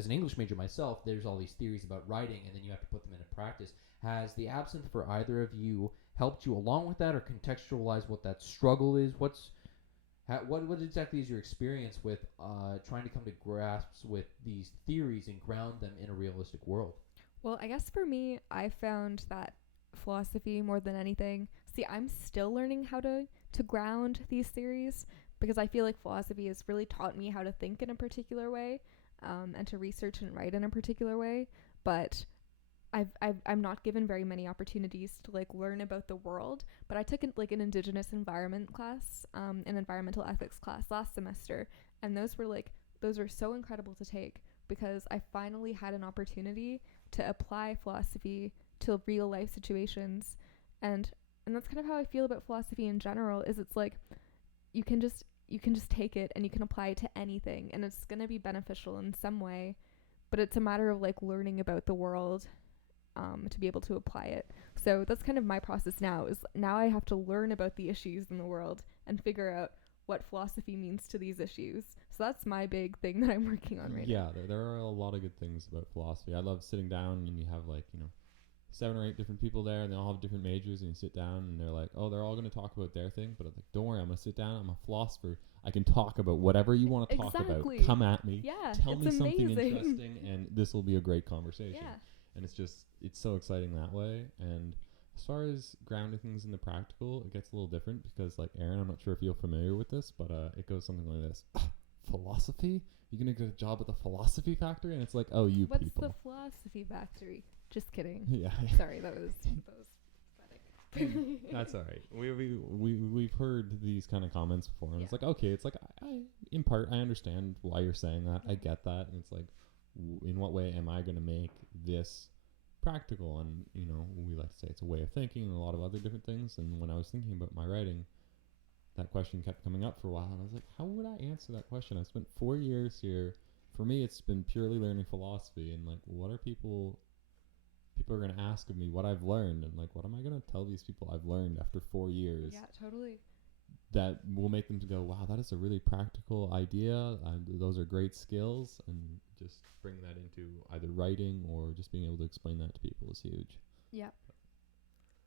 an English major myself, there's all these theories about writing, and then you have to put them into practice. Has the Absynthe for either of you helped you along with that, or contextualize what that struggle is? What exactly is your experience with trying to come to grasps with these theories and ground them in a realistic world? Well, I guess for me, I found that philosophy more than anything. See, I'm still learning how to ground these theories because I feel like philosophy has really taught me how to think in a particular way, and to research and write in a particular way. But I'm not given very many opportunities to like learn about the world. But I took an indigenous environment class, an environmental ethics class last semester, and those were so incredible to take because I finally had an opportunity to apply philosophy to real life situations, and that's kind of how I feel about philosophy in general. Is it's like you can just take it and you can apply it to anything, and it's gonna be beneficial in some way, but it's a matter of like learning about the world to be able to apply it. So that's kind of my process now. Is now I have to learn about the issues in the world and figure out what philosophy means to these issues. So that's my big thing that I'm working on right now. Yeah, there are a lot of good things about philosophy. I love sitting down and you have 7 or 8 different people there, and they all have different majors, and you sit down and they're like, oh, they're all going to talk about their thing, but I'm like, don't worry, I'm going to sit down, I'm a philosopher, I can talk about whatever you want to talk about. Come at me, Yeah, tell it's me something amazing. interesting, and this will be a great conversation. Yeah. And it's so exciting that way. And as far as grounding things in the practical, it gets a little different because, like, Erin, I'm not sure if you're familiar with this, but it goes something like this. Philosophy? You're going to get a job at the philosophy factory? And it's like, oh, you What's people. the philosophy factory? Just kidding. Yeah. Sorry, that was pathetic. That's all right. We've heard these kind of comments before, and it's Yeah. like, okay, it's like I in part I understand why you're saying that. I get that, and it's like, in what way am I going to make this practical? And we like to say it's a way of thinking and a lot of other different things. And when I was thinking about my writing, that question kept coming up for a while, and I was like, how would I answer that question? I spent 4 years here. For me, it's been purely learning philosophy, and like, what are people are going to ask of me what I've learned, and like, what am I going to tell these people I've learned after 4 years? Yeah, totally. That will make them to go, wow, that is a really practical idea. Those are great skills, and just bringing that into either writing or just being able to explain that to people is huge. Yeah.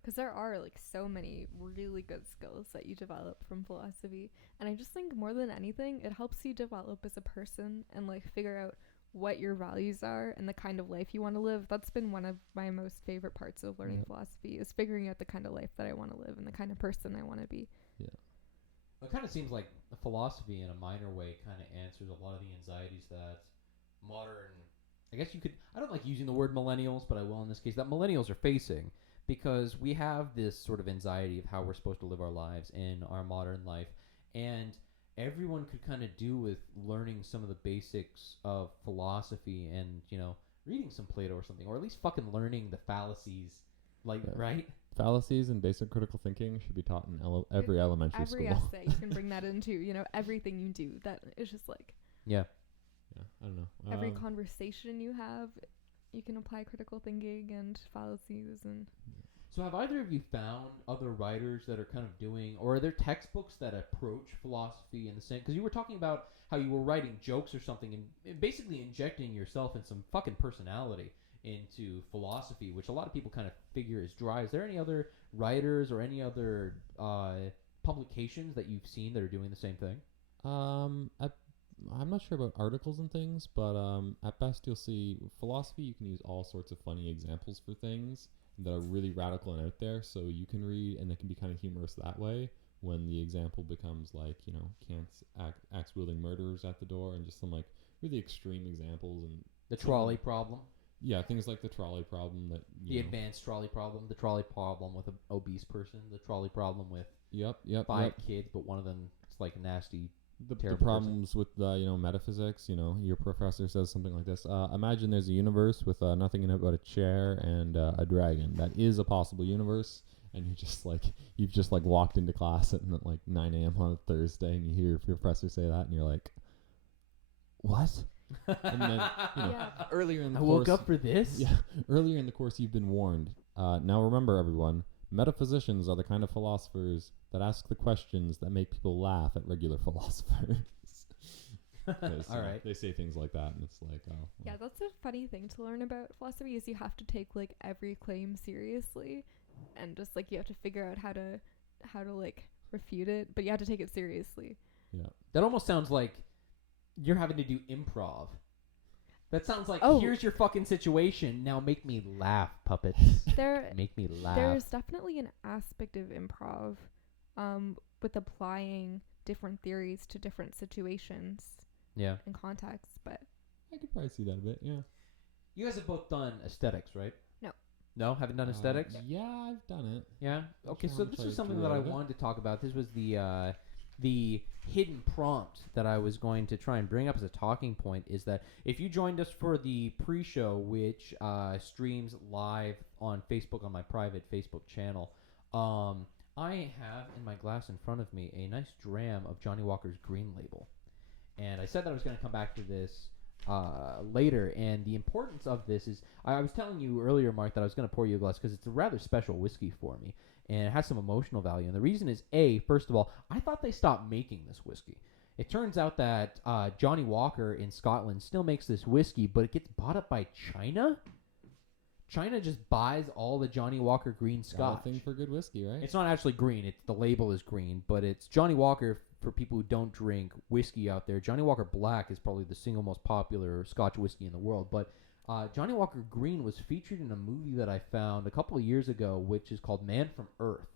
Because there are like so many really good skills that you develop from philosophy. And I just think more than anything, it helps you develop as a person and like figure out what your values are and the kind of life you want to live. That's been one of my most favorite parts of learning philosophy, is figuring out the kind of life that I want to live and the kind of person I want to be. Yeah. It kind of seems like philosophy in a minor way kind of answers a lot of the anxieties that modern, I guess you could, I don't like using the word millennials, but I will in this case, that millennials are facing, because we have this sort of anxiety of how we're supposed to live our lives in our modern life, and everyone could kind of do with learning some of the basics of philosophy and, reading some Plato or something, or at least fucking learning the fallacies, right? Fallacies and basic critical thinking should be taught in every elementary Every school. essay you can bring that into, everything you do. That is just like Yeah. Yeah, I don't know. every conversation you have, you can apply critical thinking and fallacies and. So have either of you found other writers that are kind of doing, or are there textbooks that approach philosophy in the same? Because you were talking about how you were writing jokes or something and basically injecting yourself and some fucking personality into philosophy, which a lot of people kind of figure is dry. Is there any other writers or any other publications that you've seen that are doing the same thing? I'm not sure about articles and things, but at best you'll see philosophy. You can use all sorts of funny examples for things that are really radical and out there, so you can read and they can be kind of humorous that way. When the example becomes like, Kant's axe wielding murderers at the door, and just some like really extreme examples, and The trolley problem. yeah, things like the trolley problem that The advanced trolley problem, the trolley problem with an obese person, the trolley problem with yep 5 kids, but one of them is like nasty. the terrible problems with metaphysics. Your professor says something like this: imagine there's a universe with nothing in it but a chair and a dragon. That is a possible universe, and you've just walked into class at like 9 a.m. on a Thursday, and you hear your professor say that, and you're like, what? And then earlier in the I course, woke up for this? Yeah, earlier in the course you've been warned. Now remember, everyone, metaphysicians are the kind of philosophers that ask the questions that make people laugh at regular philosophers. All right. They say things like that, and it's like, oh. Yeah, that's a funny thing to learn about philosophy is you have to take every claim seriously, and just you have to figure out how to refute it, but you have to take it seriously. Yeah. That almost sounds like you're having to do improv. That sounds like, here's your fucking situation. Now make me laugh, puppets. Make me laugh. There's definitely an aspect of improv with applying different theories to different situations and contexts, but I could probably see that a bit, yeah. You guys have both done aesthetics, right? No. No? Haven't done aesthetics? Yeah, I've done it. Yeah? Okay, sure so how much this is I something drew that I out of it. wanted to talk about. This was the hidden prompt that I was going to try and bring up as a talking point, is that if you joined us for the pre-show, which streams live on Facebook on my private Facebook channel, I have in my glass in front of me a nice dram of Johnny Walker's Green Label. And I said that I was going to come back to this later, and the importance of this is, I was telling you earlier, Mark, that I was going to pour you a glass because it's a rather special whiskey for me, and it has some emotional value. And the reason is, first of all, I thought they stopped making this whiskey. It turns out that Johnny Walker in Scotland still makes this whiskey, but it gets bought up by China. China just buys all the Johnny Walker green scotch. Got a thing for good whiskey, right? It's not actually green. The label is green, but it's Johnny Walker. For people who don't drink whiskey out there, Johnny Walker Black is probably the single most popular Scotch whiskey in the world. But Johnny Walker Green was featured in a movie that I found a couple of years ago, which is called Man from Earth.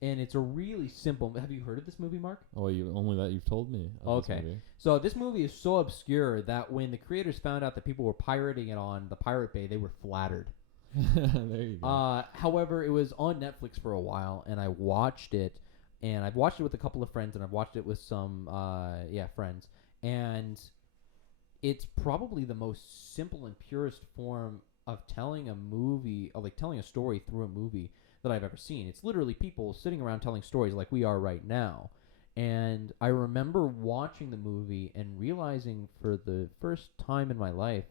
And it's a really simple... Have you heard of this movie, Mark? Oh, only that you've told me. Okay. So this movie is so obscure that when the creators found out that people were pirating it on the Pirate Bay, they were flattered. There you go. However, it was on Netflix for a while, and I watched it. And I've watched it with a couple of friends, and I've watched it with some, friends. And it's probably the most simple and purest form of telling a movie, telling a story through a movie that I've ever seen. It's literally people sitting around telling stories like we are right now. And I remember watching the movie and realizing for the first time in my life,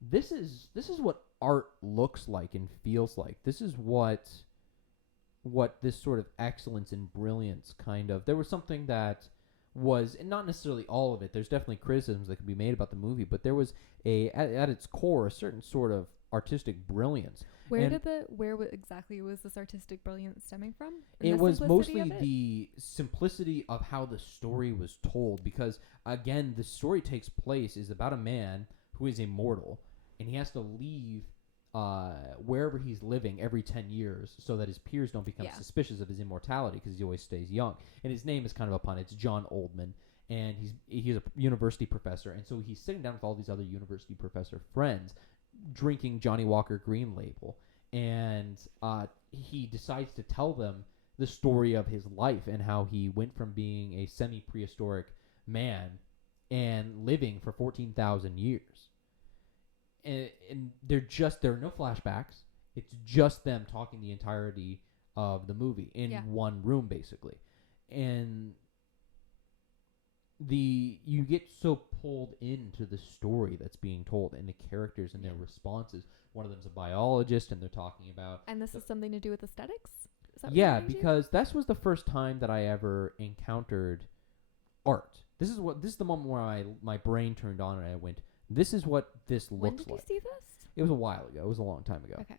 this is what art looks like and feels like. This is what this sort of excellence and brilliance kind of... There was something that was, and not necessarily all of it, there's definitely criticisms that could be made about the movie, but there was at its core a certain sort of artistic brilliance. Where exactly was this artistic brilliance stemming from? It was mostly the simplicity of how the story was told, because again, the story takes place is about a man who is immortal, and he has to leave wherever he's living every 10 years so that his peers don't become suspicious of his immortality, because he always stays young. And his name is kind of a pun. It's John Oldman, and he's a university professor, and so he's sitting down with all these other university professor friends drinking Johnny Walker Green Label, and he decides to tell them the story of his life and how he went from being a semi-prehistoric man and living for 14,000 years. And there are no flashbacks. It's just them talking the entirety of the movie in one room, basically. And you get so pulled into the story that's being told and the characters and their responses one of them's a biologist, and they're talking about. And this is something to do with aesthetics? Is that what Yeah, you're into? because this was the first time that I ever encountered art. This is the moment where my brain turned on and I went, this is what this When looks did you like. see this? It was a while ago. It was a long time ago. Okay.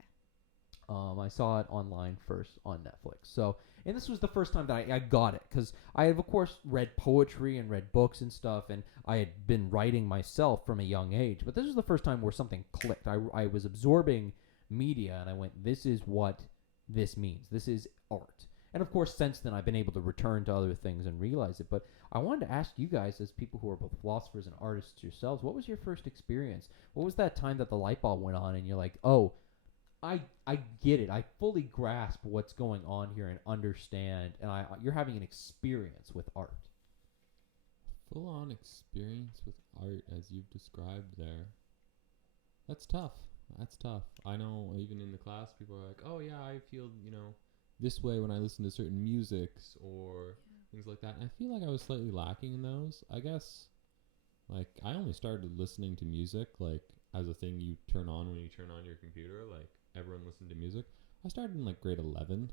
I saw it online first on Netflix. So, and this was the first time that I got it, because I have, of course, read poetry and read books and stuff, and I had been writing myself from a young age. But this was the first time where something clicked. I was absorbing media, and I went, this is what this means. This is art. And, of course, since then, I've been able to return to other things and realize it. But I wanted to ask you guys, as people who are both philosophers and artists yourselves, what was your first experience? What was that time that the light bulb went on, and you're like, oh, I get it. I fully grasp what's going on here and understand, and you're having an experience with art. Full-on experience with art, as you've described there. That's tough. I know even in the class, people are like, oh yeah, I feel, this way when I listen to certain musics or things like that. And I feel like I was slightly lacking in those. I guess, like, I only started listening to music, like, as a thing you turn on when you turn on your computer, like, everyone listened to music. I started in, like, grade 11.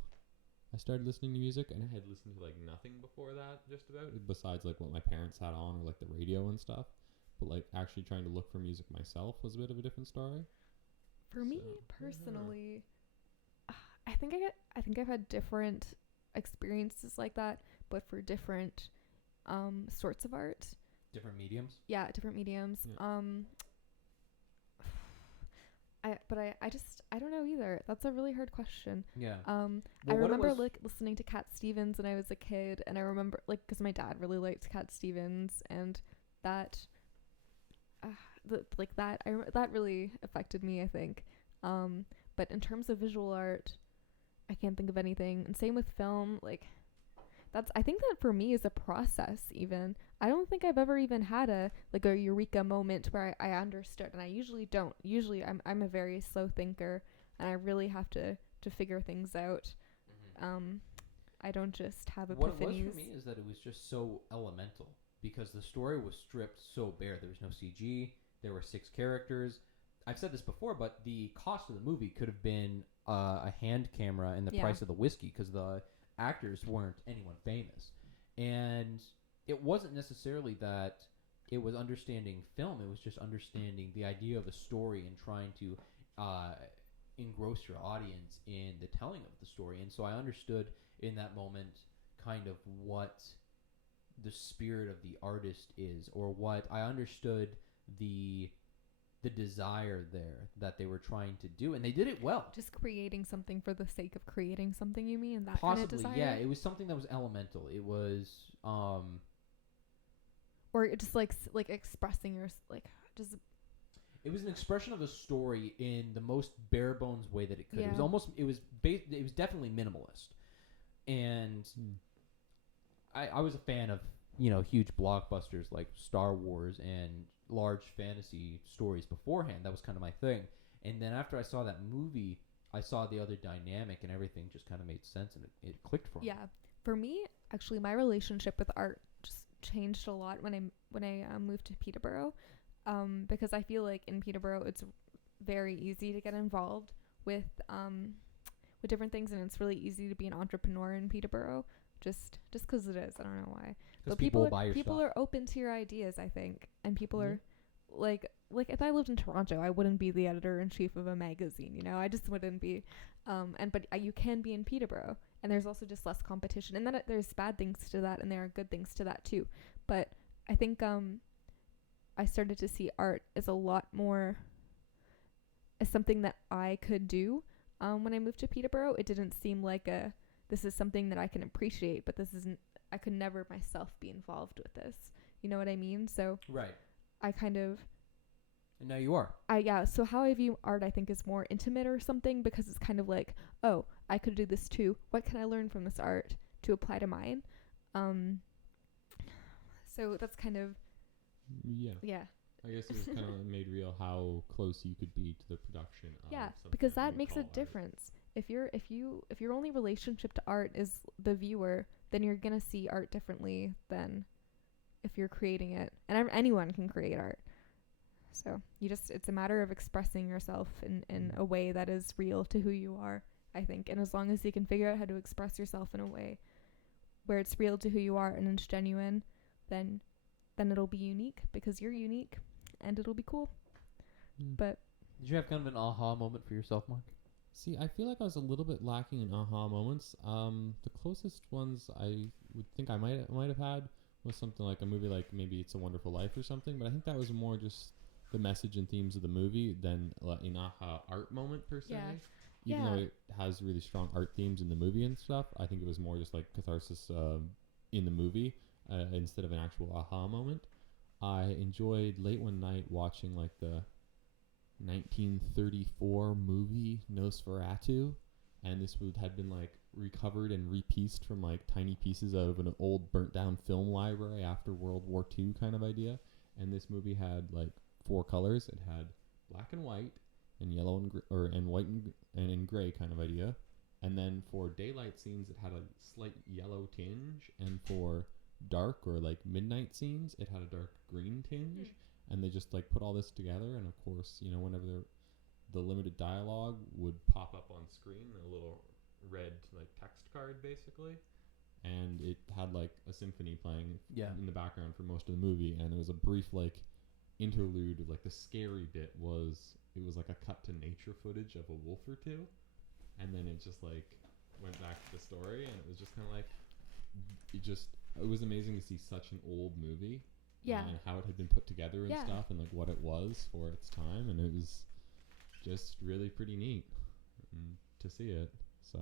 I started listening to music, and I had listened to, like, nothing before that, just about, besides, like, what my parents had on, or, like, the radio and stuff. But, like, actually trying to look for music myself was a bit of a different story. For me, personally, I think I've had different experiences like that, but for different sorts of art. Different mediums? Yeah, different mediums. Yeah. I don't know either. That's a really hard question. Yeah. I remember listening to Cat Stevens when I was a kid, and I remember, like, because my dad really liked Cat Stevens, and that that really affected me, I think. But in terms of visual art, I can't think of anything. And same with film. Like, I think that for me is a process. Even I don't think I've ever even had a eureka moment where I understood, and I usually don't. Usually I'm a very slow thinker, and I really have to figure things out. Mm-hmm. I don't just have epiphanies. What it was for me is that it was just so elemental, because the story was stripped so bare. There was no CG. There were 6 characters. I've said this before, but the cost of the movie could have been a hand camera and the price of the whiskey, because the actors weren't anyone famous. And it wasn't necessarily that it was understanding film. It was just understanding the idea of a story and trying to engross your audience in the telling of the story. And so I understood in that moment kind of what the spirit of the artist is, or what I understood the desire there that they were trying to do, and they did it well. Just creating something for the sake of creating something, you mean? That Possibly, kind of desire? yeah. It was something that was elemental. It was or just like expressing your just. It was an expression of a story in the most bare bones way that it could. Yeah. It was definitely minimalist, and I was a fan of huge blockbusters like Star Wars and large fantasy stories beforehand. That was kind of my thing. And then after I saw that movie, I saw the other dynamic, and everything just kind of made sense, and it clicked for me. Yeah. For me, actually, my relationship with art just changed a lot when I moved to Peterborough, because I feel like in Peterborough it's very easy to get involved with different things, and it's really easy to be an entrepreneur in Peterborough. Just because it is. I don't know why. But people buy your people stuff. are open to your ideas, I think, and people are like if I lived in Toronto, I wouldn't be the editor-in-chief of a magazine. I just wouldn't be. But you can be in Peterborough, and there's also just less competition, and then there's bad things to that, and there are good things to that too. But I think I started to see art as a lot more as something that I could do. When I moved to Peterborough, it didn't seem like this is something that I can appreciate, but this isn't. I could never myself be involved with this. You know what I mean? So Right. I kind of. And now you are. So how I view art, I think, is more intimate or something, because it's kind of like, oh, I could do this too. What can I learn from this art to apply to mine? So that's kind of. Yeah. I guess it was kind of made real how close you could be to the production of something because that you makes call a art. difference. If your only relationship to art is the viewer, then you're gonna see art differently than if you're creating it. And anyone can create art. So it's a matter of expressing yourself in a way that is real to who you are, I think. And as long as you can figure out how to express yourself in a way where it's real to who you are and it's genuine, then it'll be unique because you're unique and it'll be cool. But did you have kind of an aha moment for yourself, Mark? See, I feel like I was a little bit lacking in aha moments. The closest ones I would think I might have had was something like a movie like maybe It's a Wonderful Life or something, but I think that was more just the message and themes of the movie than an aha art moment per se. Yeah. Even though it has really strong art themes in the movie and stuff, I think it was more just like catharsis in the movie instead of an actual aha moment. I enjoyed late one night watching like the 1934 movie Nosferatu, and this had been like recovered and repieced from like tiny pieces out of an old burnt down film library after World War II kind of idea. And this movie had like 4 colors. It had black and white and yellow and white and in gray kind of idea. And then for daylight scenes it had a slight yellow tinge, and for dark or like midnight scenes it had a dark green tinge. And they just like put all this together, and of course, you know, whenever the limited dialogue would pop up on screen, a little red like text card basically, and it had like a symphony playing in the background for most of the movie, and it was a brief like interlude of like the scary bit was like a cut to nature footage of a wolf or two, and then it just like went back to the story, and it was just kind of like it was amazing to see such an old movie. And how it had been put together and stuff, and like what it was for its time, and it was just really pretty neat to see it. So,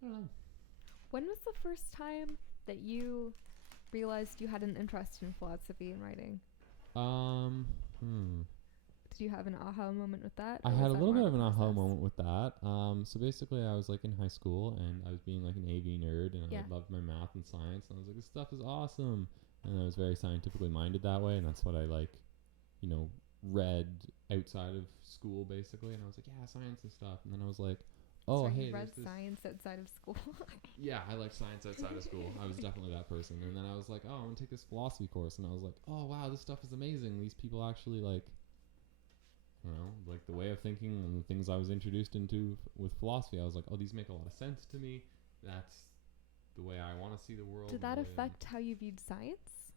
I don't know. When was the first time that you realized you had an interest in philosophy and writing? Did you have an aha moment with that? I had a little bit of an aha moment with that. So basically, I was like in high school, and I was being like an AV nerd, and I loved my math and science, and I was like, this stuff is awesome. And I was very scientifically minded that way, and that's what I like, you know, read outside of school basically. And I was like, yeah, science and stuff. And then I was like, oh, so hey, you read science outside of school. Yeah, I like science outside of school. I was definitely that person. And then I was like, oh, I'm gonna take this philosophy course, and I was like, oh wow, this stuff is amazing. These people actually like, you know, like the way of thinking and the things I was introduced into with philosophy. I was like, oh, these make a lot of sense to me. That's the way I want to see the world. Did that affect how you viewed science?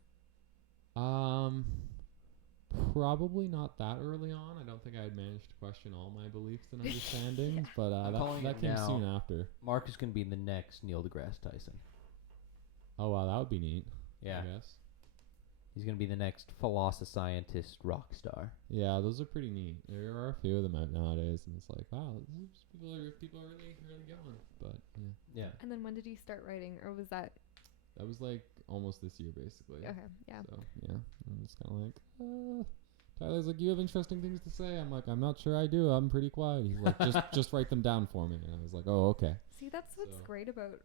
Probably not that early on. I don't think I had managed to question all my beliefs and understandings, but that came soon after. Mark is going to be the next Neil deGrasse Tyson. Oh wow, that would be neat. Yeah. I guess. He's going to be the next philosophy-scientist rock star. Yeah, those are pretty neat. There are a few of them out nowadays, and it's like, wow, people are really going. But yeah. And then when did you start writing, or was that? That was like almost this year, basically. Okay, yeah. So yeah, I'm just kind of like, Tyler's like, you have interesting things to say. I'm like, I'm not sure I do. I'm pretty quiet. He's like, just write them down for me. And I was like, oh, okay. See, that's what's great about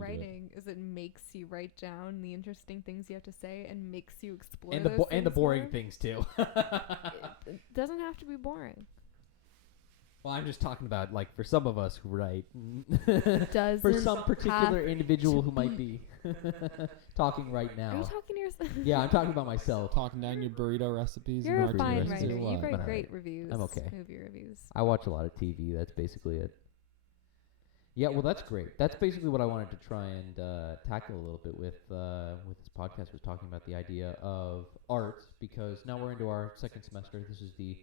writing is it makes you write down the interesting things you have to say and makes you explore and the boring things too. It doesn't have to be boring. Well, I'm just talking about like for some of us who write, for some particular individual who might be talking right now. Are you talking to yourself? Yeah, I'm talking about myself. Talking down your burrito recipes. You're and a fine recipes. writer. You write But great reviews. I'm okay. Movie reviews. I watch a lot of TV. That's basically it. Yeah, well, that's great. That's basically what I wanted to try and tackle a little bit with this podcast, was talking about the idea of art, because now we're into our second semester. This is the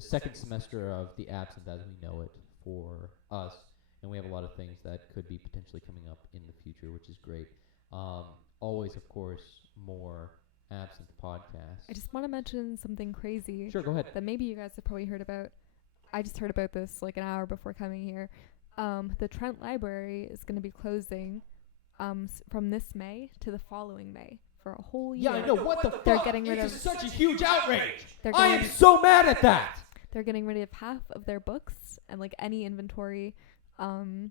second semester of the Absynthe as we know it for us, and we have a lot of things that could be potentially coming up in the future, which is great. Always, of course, more Absynthe podcasts. I just want to mention something crazy. Sure, go ahead. That maybe you guys have probably heard about. I just heard about this like an hour before coming here. The Trent Library is going to be closing from this May to the following May for a whole year. Yeah, I know. What the fuck? They're getting rid it's of such a huge outrage. I am so mad at that. They're getting rid of half of their books and like any inventory. And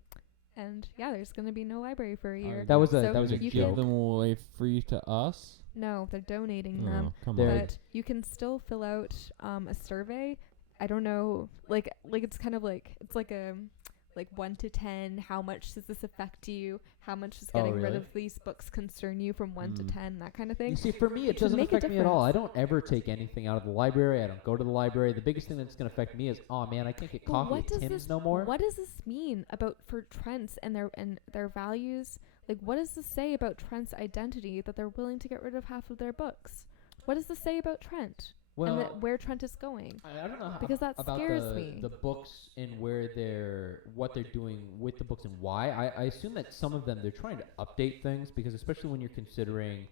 yeah, there's going to be no library for a year. That was a Give joke. them away free to us. No, they're donating them. Come on. But you can still fill out a survey. I don't know, like it's kind of like it's like like 1 to 10, how much does this affect you? How much does Oh, getting rid really? of these books concern you from 1 to Mm. 10, that kind of thing? You see, for me, it Should doesn't make a affect me at all. I difference. don't ever take anything out of the library. I don't go to the library. The biggest thing that's going to affect me is, oh man, I can't get But coffee what at does Tim's this no more. What does this mean about for Trents and their values? Like, what does this say about Trent's identity that they're willing to get rid of half of their books? What does this say about Trent Well, and where Trent is going? I don't know how, Because that about scares me. the books and what they're doing with the books and why. I assume that some of them they're trying to update things because especially when you're considering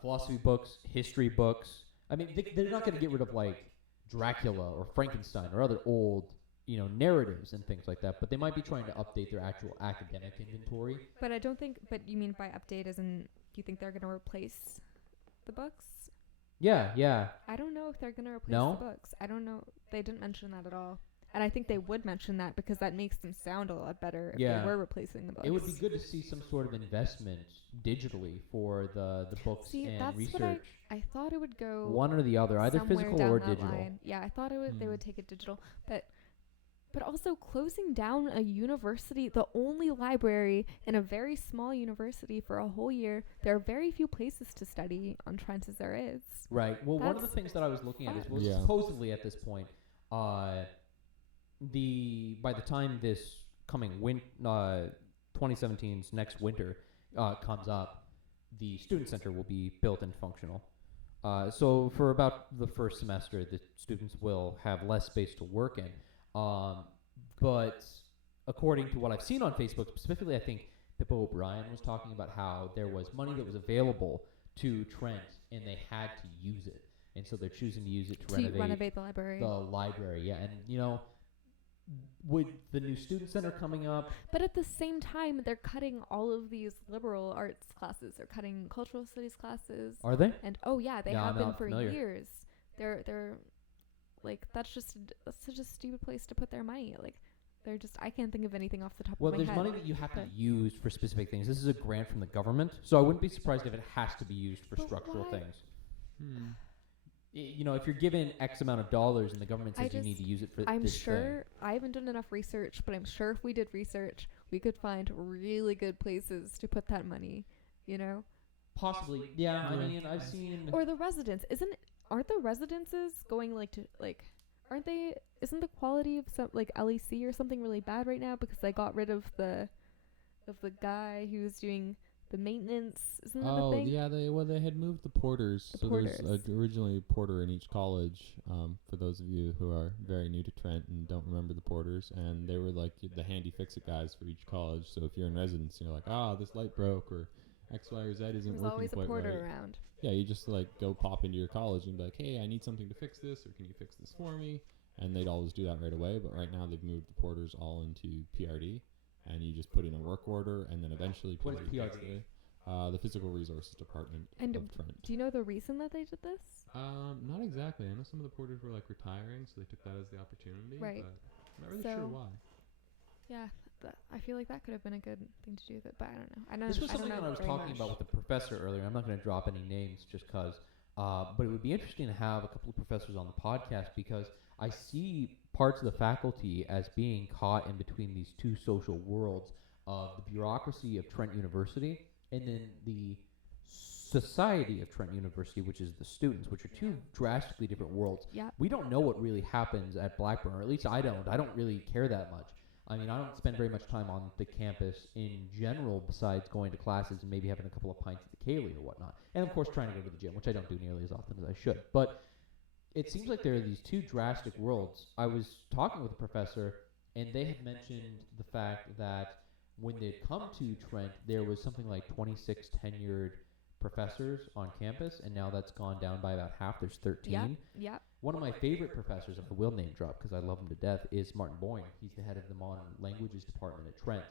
philosophy books, history books. I mean, they're not going to get rid of like Dracula or Frankenstein or other old narratives and things like that, but they might be trying to update their actual academic inventory. But I don't think. But you mean by update as in you think they're going to replace the books? Yeah. I don't know if they're going to replace No? the books. I don't know. They didn't mention that at all. And I think they would mention that because that makes them sound a lot better if Yeah. they were replacing the books. It would be good to see some sort of investment digitally for the books See, and that's research. what I thought it would go One or the other, either somewhere physical down or that digital. line. Yeah, I thought they Hmm. would take it digital, but also closing down a university, the only library in a very small university for a whole year. There are very few places to study on Trent as there is. Right. Well, one of the That's things that I was looking at is, well, Yeah. supposedly at this point, by the time this coming 2017's next winter comes up, the student center will be built and functional. So for about the first semester, the students will have less space to work in. But according to what I've seen on Facebook, specifically, I think Pippo O'Brien was talking about how there was money that was available to Trent, and they had to use it, and so they're choosing to use it to renovate the library. the library. Yeah, and with the new student center coming up, But at the same time, they're cutting all of these liberal arts classes. They're cutting cultural studies classes. are they? And oh yeah, they Yeah, have I'm been not for familiar. years. They're like that's such a stupid place to put their money. Like they're just I can't think of anything off the top Well, of my there's head. money that you have to but- use for specific things. This is a grant from the government, so I wouldn't be surprised if it has to be used for But structural why? things. If you're given X amount of dollars and the government I says you need to just- use it for I'm this sure I haven't done enough research, but I'm sure if we did research, we could find really good places to put that money. possibly, yeah. I Yeah. mean, I've seen. Or the residents. Aren't the residences going aren't they isn't the quality of some like LEC or something really bad right now because they got rid of the guy who was doing the maintenance? Isn't that the Oh thing? yeah, they had moved the porters. The so porters. there's originally a porter in each college. For those of you who are very new to Trent and don't remember the porters, and they were like the handy fix-it guys for each college. So if you're in residence, you're like, this light broke or X, Y, or Z isn't There's working always a quite porter right. around. Yeah, you just like go pop into your college and be like, hey, I need something to fix this, or can you fix this for me? And they'd always do that right away. But right now they've moved the porters all into PRD, and you just put in a work order, and then eventually What is takes PRD? it. The Physical Resources Department And of Trent. Do you know the reason that they did this? Not exactly. I know some of the porters were like retiring, so they took that as the opportunity. Right. But I'm not really So- sure why. Yeah, I feel like that could have been a good thing to do with it, but I don't know. I know This was I don't something know that I was very talking much. about with the professor earlier. I'm not going to drop any names just because, but it would be interesting to have a couple of professors on the podcast because I see parts of the faculty as being caught in between these two social worlds of the bureaucracy of Trent University and then the society of Trent University, which is the students, which are two drastically different worlds. Yeah. We don't know what really happens at Blackburn, or at least I don't. I don't really care that much. I mean, I don't spend very much time on the campus in general besides going to classes and maybe having a couple of pints at the Kaylee or whatnot. And, of course, trying to go to the gym, which I don't do nearly as often as I should. But it seems like there are these two drastic worlds. I was talking with a professor, and they had mentioned the fact that when they'd come to Trent, there was something like 26 tenured professors on campus, and now that's gone down by about half. There's 13. Yeah. One of my favorite professors, I will name drop because I love him to death, is Martin Boyne. He's the head of the Modern Languages Department at Trent.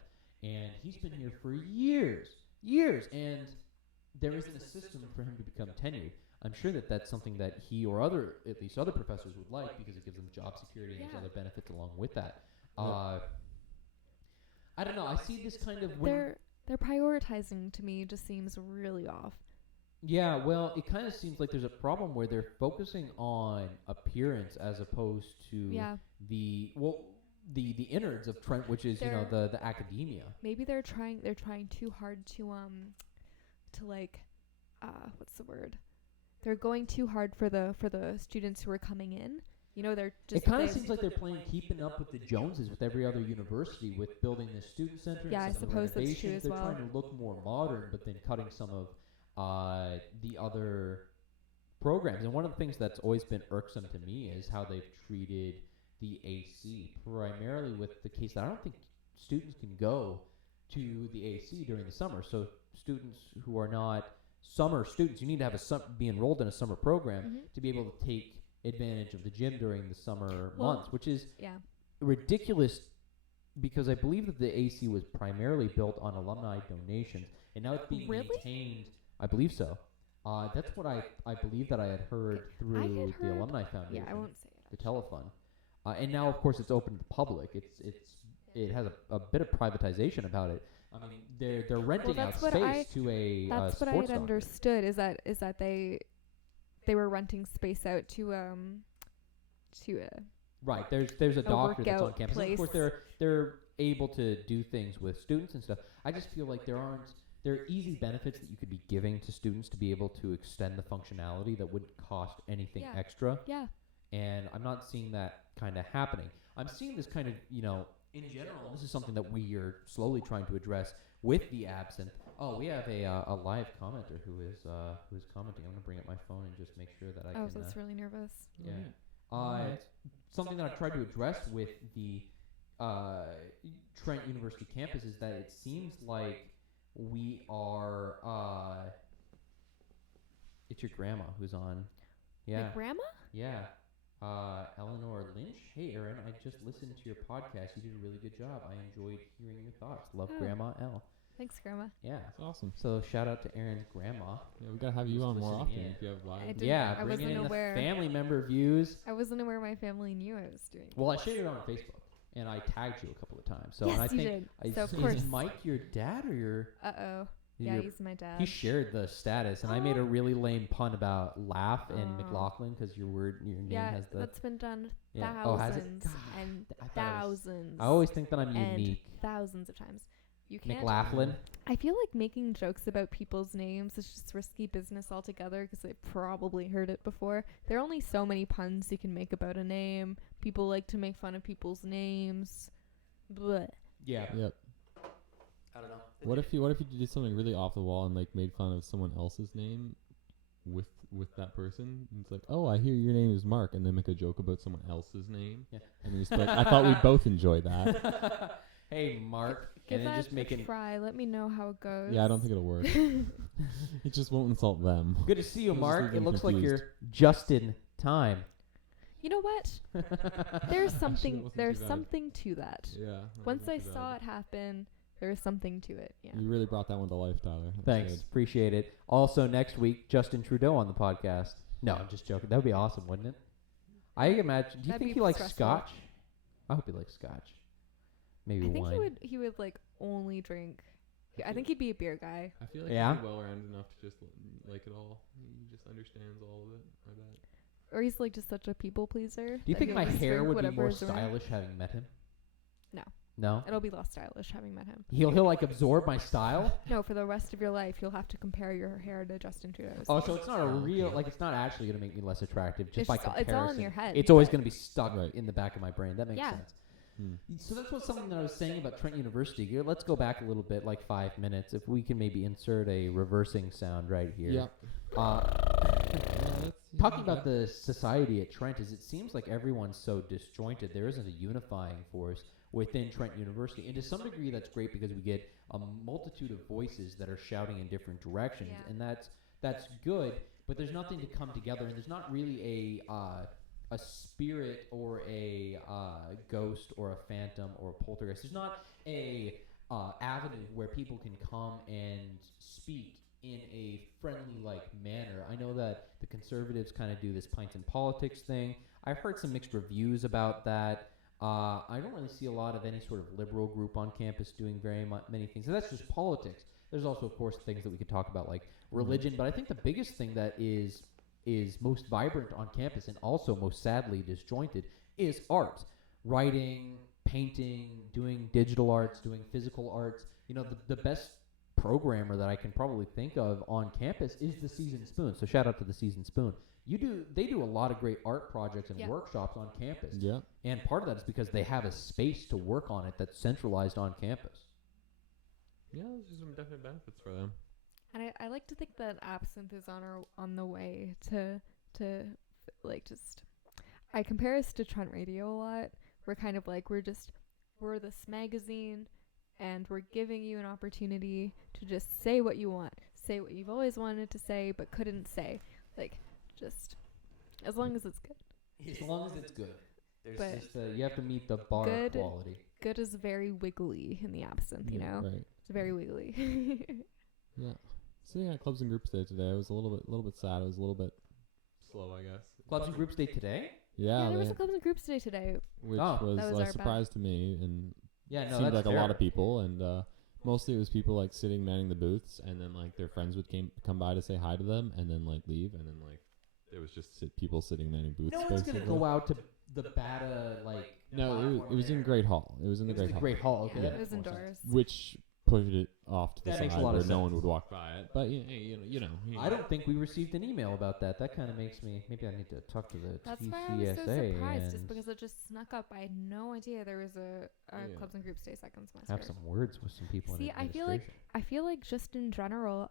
And he's been here for years, and there isn't a system for him to become tenured. I'm sure that that's something that he or at least other professors would like because it gives them job security and there's Yeah. other benefits along with that. Yep. I don't know. I see this kind of... They're prioritizing to me just seems really off. Yeah, well, it kind of seems like there's a problem where they're focusing on appearance as opposed to Yeah. the innards of Trent, which is the academia. Maybe they're trying too hard to like what's the word? They're going too hard for the students who are coming in. They're just. It kind of seems like they're playing keeping up with the Joneses with every other university with building this student center. Yeah, and I some suppose that's true renovations. as well. They're trying to look more modern, but then cutting some of the other programs. And one of the things that's always been irksome to me is how they've treated the AC, primarily with the case that I don't think students can go to the AC during the summer. So students who are not summer students, you need to have be enrolled in a summer program to be able to take advantage of the gym during the summer months, which is ridiculous because I believe that the AC was primarily built on alumni donations, and now it's being maintained. I believe so. That's what I believe that I had heard through the Alumni Foundation. Yeah, I won't say it. The telefund. And now, of course, it's open to the public. It has a bit of privatization about it. I mean, they're renting out space to a that's what I had understood is that they were renting space out to right. There's a doctor that's on campus. And of course, they're able to do things with students and stuff. I just feel like there are easy benefits that you could be giving to students to be able to extend the functionality that wouldn't cost anything extra. Yeah. And I'm not seeing that kind of happening. I'm seeing this kind of, in general, this is something that we are slowly trying to address with the Absynthe. Oh, we have a live commenter who is commenting. I'm going to bring up my phone and just make sure that I can... Oh, that's really nervous. Yeah. Something that I've tried to address with the Trent University campus is that it seems like we are... it's your grandma who's on. Yeah. My grandma? Yeah. Eleanor Lynch. Hey, Erin, I just listened to your podcast. You did a really good job. I enjoyed hearing your thoughts. Love, Grandma L. Thanks, Grandma. Yeah. That's awesome. So shout out to Erin's grandma. Yeah, we gotta have you on more often if you have live. Yeah, bringing in the family member views. I wasn't aware my family knew I was doing. Well, I shared it on Facebook, and I tagged you a couple of times. So, yes, and I think did. So of course. Is Mike your dad or your? Yeah, he's my dad. He shared the status, and I made a really lame pun about laugh and McLaughlin because your name has the. That's been done thousands and thousands. I always think that I'm unique. Thousands of times. You can't. McLaughlin. I feel like making jokes about people's names is just risky business altogether because they've probably heard it before. There are only so many puns you can make about a name. People like to make fun of people's names. Blech. Yeah. Yep. I don't know. What if you did something really off the wall and like made fun of someone else's name with that person? And it's like, oh, I hear your name is Mark, and then make a joke about someone else's name. Yeah. And then just like, I thought we'd both enjoy that. Hey, Mark. Give and then that just make a try. Let me know how it goes. Yeah, I don't think it'll work. It just won't insult them. Good to see you, Mark. It looks like you're just in time. You know what? There's something to that. Yeah. Once I saw it happen, there was something to it. Yeah. You really brought that one to life, Tyler. That's Thanks. good. Appreciate it. Also, next week, Justin Trudeau on the podcast. No, I'm just joking. That would be awesome, wouldn't it? I imagine. Do you think he likes scotch? I hope he likes scotch. Maybe wine. I think he would like only drink. I think he'd be a beer guy. I feel like he's well-rounded enough to just like it all. He just understands all of it, I bet. Or he's like just such a people pleaser. Do you think my hair would be more stylish having met him? No. No? It'll be less stylish having met him. He'll like absorb my style? No, for the rest of your life, you'll have to compare your hair to Justin Trudeau's. Oh, so it's not a real, like it's not actually going to make me less attractive just by comparison. It's all in your head. It's always going to be stuck in the back of my brain. That makes sense. Hmm. So that's what something that I was saying about Trent University. Here, let's go back a little bit, like 5 minutes. If we can maybe insert a reversing sound right here. Yeah. Talking about the society at Trent is it seems like everyone's so disjointed. There isn't a unifying force within Trent University. And to some degree that's great because we get a multitude of voices that are shouting in different directions. Yeah. And that's good, but there's nothing to come together, and there's not really a spirit or a ghost or a phantom or a poltergeist. There's not a avenue where people can come and speak in a friendly manner. I know that the conservatives kind of do this pints and politics thing. I've heard some mixed reviews about that. I don't really see a lot of any sort of liberal group on campus doing very many things. So that's just politics. There's also, of course, things that we could talk about like religion. But I think the biggest thing that is most vibrant on campus and also most sadly disjointed is art. Writing, painting, doing digital arts, doing physical arts. You know, the best programmer that I can probably think of on campus is the Seasoned Spoon. So shout out to the Seasoned Spoon. They do a lot of great art projects and Yeah. workshops on campus. Yeah. And part of that is because they have a space to work on it that's centralized on campus. Yeah, there's some definite benefits for them. And I like to think that Absynthe is on the way to like just. I compare us to Trent Radio a lot. We're kind of like we're this magazine, and we're giving you an opportunity to just say what you want, say what you've always wanted to say but couldn't say, like just as long as it's good. As long as it's good. But There's just you have to meet the bar of good- quality. Good is very wiggly in the Absynthe, you know. Right. It's very wiggly. Yeah. So yeah, clubs and groups day today. It was a little bit sad. It was a little bit slow, I guess. Clubs and Groups Day today? Yeah, there was a clubs and groups today today. which Oh. was That was a our bad. surprise to me, and Yeah, no, seemed that's like a fair. lot of people, and mostly it was people like sitting manning the booths, and then like their friends would come by to say hi to them, and then like leave, and then like there was just people sitting manning booths. No one's gonna basically. go out to the Bata like. No, it was in Great Hall. It was in the Great Hall, Great Hall. Okay, Yeah, that it was makes more sense. indoors. which pushed it off to the That makes a side lot where of no sense. one would walk by it. But you know. I don't think we received an email about that. That kind of makes me. Maybe I need to talk to the That's TCSA. why I was so surprised, just and because it just snuck up. I had no idea there was a Yeah. clubs and groups day second semester. have some words with some people See, in I feel like just in general,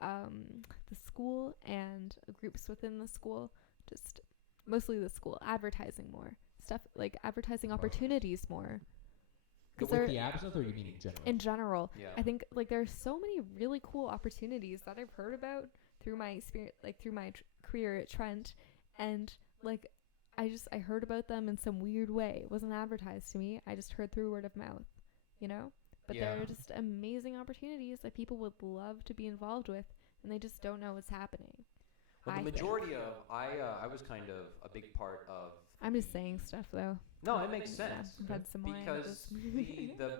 the school and groups within the school, just mostly the school, advertising more stuff, like advertising opportunities more. With Because the Absynthe, or you mean in general? in general, Yeah. I think like there's so many really cool opportunities that I've heard about through my experience, like through my career at Trent, and like I heard about them in some weird way. It wasn't advertised to me. I just heard through word of mouth, you know. But Yeah. there are just amazing opportunities that people would love to be involved with, and they just don't know what's happening. Well, the I think. majority of I was kind of a big part of. I'm just saying stuff though. No, it makes Yeah, sense I've had some because the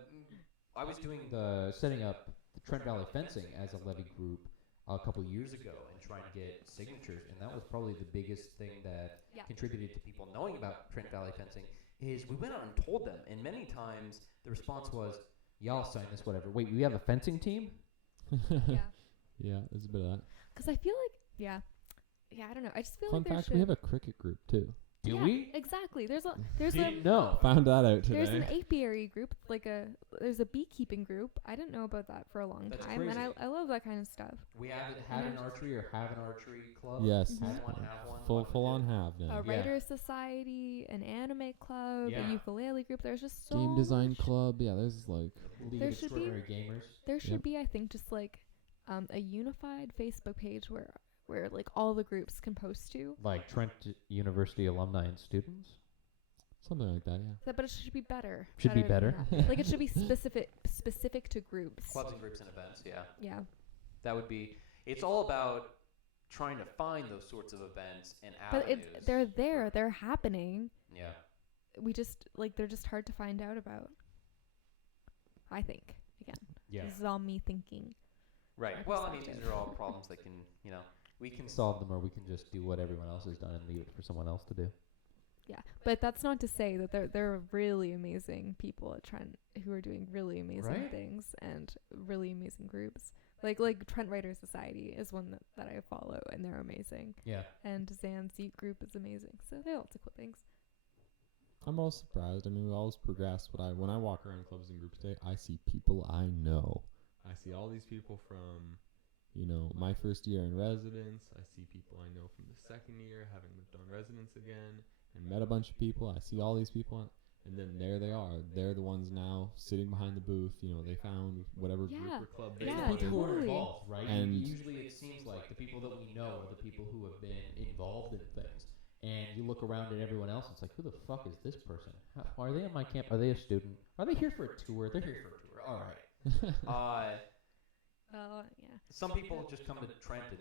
I was doing the setting up the Trent Valley Fencing as a levy group a couple years ago and trying to get signatures, and that was probably the biggest thing that Yeah. contributed to people knowing about Trent Valley Fencing. Is we went out and told them, and many times the response was, "Yeah, I'll sign this, whatever." Wait, we have a fencing team? Yeah. Yeah, there's a bit of that. Because I feel like yeah, I don't know. I just feel Fun like there fact: should. we have a cricket group too. Do yeah, we? Exactly. There's a No. Found that out there's today. an apiary group, there's a beekeeping group. I didn't know about that for a long That's time, and crazy. I love that kind of stuff. We had an archery or have an archery club. Yes, Mhm. Have one. full on have now. A writer society, an anime club, Yeah. a ukulele group. There's just so Game design much. club. Yeah, there's like League There of should be- Extraordinary Gamers. There should Yep. be, I think, just like a unified Facebook page where like all the groups can post to. Like Trent University alumni and students. something like that. Yeah. But it should be better. Should be than better. that. Like it should be specific to groups. clubs and groups and events. Yeah, Yeah. that would be. It's all about trying to find those sorts of events and But avenues. they're there. They're happening. Yeah. We just they're just hard to find out about. I think again. Yeah. This is all me thinking. Right. Our Well, I mean, these perspective. are all problems that can, we can Solve them, or we can just do what everyone else has done and leave it for someone else to do. Yeah, but that's not to say that there are really amazing people at Trent who are doing really amazing Right? things and really amazing groups. Like Trent Writer Society is one that I follow, and they're amazing. Yeah. And Zan's Youth Group is amazing. So they have lots of cool things. I'm always surprised. I mean, we always progress. But when I walk around clubs and groups today, I see people I know. I see all these people from, my first year in residence. I see people I know from the second year, having lived on residence again, and met a bunch of people. I see all these people, and then there they are. They're the ones now sitting behind the booth. They found whatever group Yeah. or club they Yeah, the wanted. people who are totally. involved, right? And- Usually it seems like the people that we know are the people who have been involved in things. And you look around at everyone else, it's like, who the fuck is this person? How, are they at my camp? Are they a student? Are they here for a tour? They're here for a tour. All right. Yeah. Some people just come to Trent and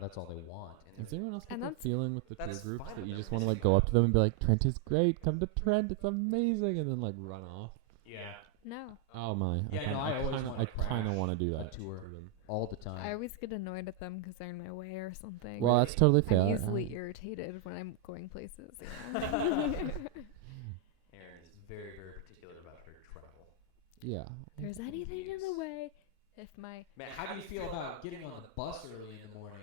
That's all they want. And Is anyone else And get that that's- feeling with the tour that's groups fine that with you them. just want to go up to them and be like, Trent is great, come to Trent, it's amazing, and then run off? yeah. No. Oh my! Yeah, I always kinda, wanna I kind of crash want to do a that tour. for them. all the time. I always get annoyed at them because they're in my way or something. Well, that's totally fair. I'm easily irritated when I'm going places. You know? Erin is very, very particular about her travel. Yeah. There's anything in the way. If my Man, how do you feel about getting on the bus early in the morning?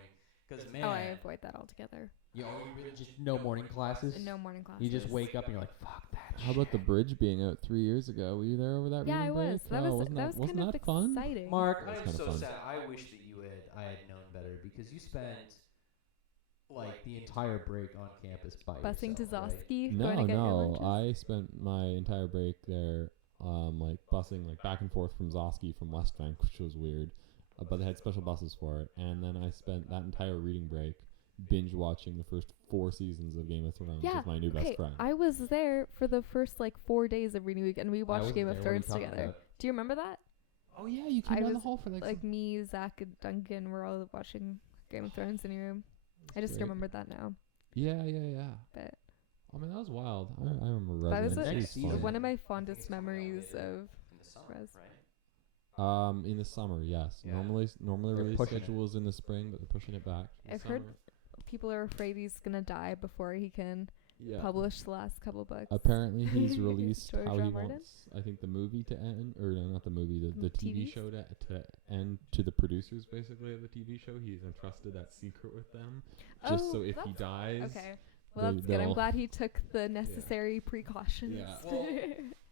Because, man, I avoid that altogether. you really just no morning classes? No morning classes. You just wake up and you're like, fuck that How about the bridge being out 3 years ago? Were you there over that Yeah, I reading was. break? That Oh, was wasn't kind of that fun? exciting. Mark, That was I'm kinda so fun. sad. I wish that I had known better because you spent like the entire break on campus by Busing to yourself, right? Zosky, going to get your No. lunches. I spent my entire break there, like busing like back and forth from Zosky from West Bank, which was weird. But they had special buses for it. And then I spent that entire reading break binge watching the first 4 seasons of Game of Thrones Yeah, with my new best friend. I was there for the first like 4 days of reading week, and we watched wasn't Game of there. What are you Thrones talking together. about? Do you remember that? Oh yeah, you I came down the was, hall for Like me, Zach, and Duncan were all watching Game of Thrones in your room. I just great. remembered that now. Yeah. But I mean, that was wild. I remember that was Residency. Next It was season. one of my I think fondest it's coming out memories later of in the summer, Res. right? In the summer, yes. Yeah. Normally They're release pushing it. schedule is in the spring, but they're pushing it back. to the I've heard summer. people are afraid he's gonna die before he can Yeah. publish the last couple books. Apparently, he's released George how R. he Martin? wants. I think the movie to end, or no, not the movie, the TV TV? show to end to the producers basically of the TV show. He's entrusted that secret with them, just so if he dies. Okay. Well, that's good. I'm they'll- glad he took the necessary precautions. Yeah. Well,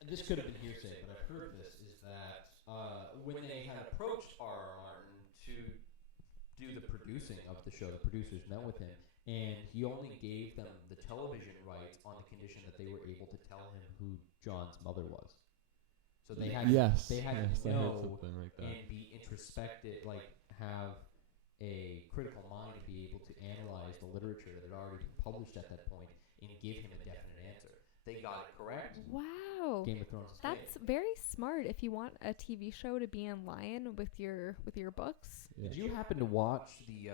this could have been hearsay, but I've heard this, is that when they had approached R.R. Martin to do the producing of the show, the producers met with him, and he only gave them the television rights on the condition that they were able to tell him who John's mother was. So they had Yes. they had yes, to I heard know something like that. and be introspective, like have a critical mind to be able to analyze the literature that had already been published at that point and give him a definite answer. They got it correct. Wow. Game of Thrones is That's made. very smart if you want a TV show to be in line with your books. Yeah. Did you happen to watch the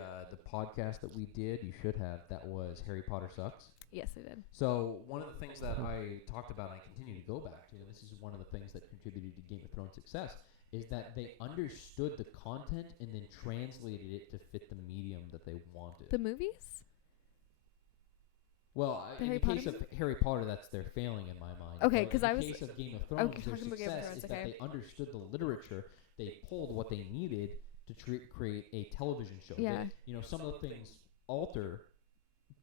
podcast that we did? You should have. That was Harry Potter Sucks. Yes, I did. So one of the things that I talked about, and I continue to go back to, and this is one of the things that contributed to Game of Thrones' success, is that they understood the content and then translated it to fit the medium that they wanted. The movies? Well, The in Harry the case Potter of Harry Potter, that's their failing in my mind. Okay, But 'cause in I the was- case of Game of okay, Thrones, their talking about Game of success Thrones, is okay. that they understood the literature. They pulled what they needed to create a television show. Yeah. Some of the things alter,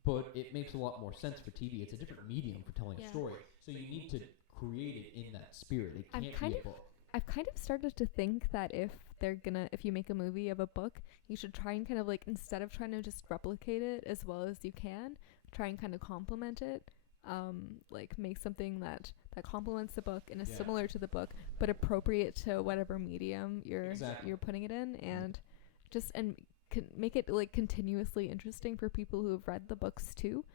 but it makes a lot more sense for TV. It's a different medium for telling Yeah. a story, so you need to create it in that spirit. It I'm can't kind be a of- book. I've kind of started to think that if you make a movie of a book, you should try and kind of like, instead of trying to just replicate it as well as you can, try and kind of complement it. Like make something that complements the book and is Yeah. similar to the book, but appropriate to whatever medium Exactly. you're putting it in, and make it like continuously interesting for people who have read the books too.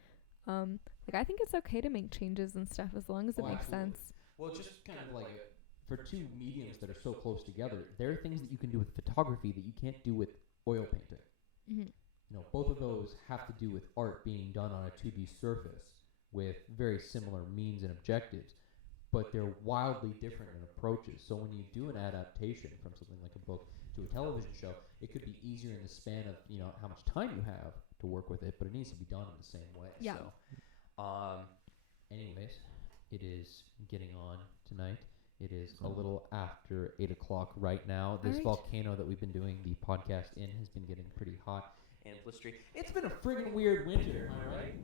Like I think it's okay to make changes and stuff as long as it Oh, makes absolutely. sense. Well, just kind of like for two mediums that are so close together, there are things that you can do with photography that you can't do with oil painting. Mm-hmm. Both of those have to do with art being done on a 2D surface with very similar means and objectives, but they're wildly different in approaches. So when you do an adaptation from something like a book to a television show, it could be easier in the span of how much time you have to work with it, but it needs to be done in the same way. Yeah. So, anyways, it is getting on tonight. It is a little after 8 o'clock right now. This Alright. volcano that we've been doing the podcast in has been getting pretty hot and blistery. It's been a friggin' weird winter, am I right?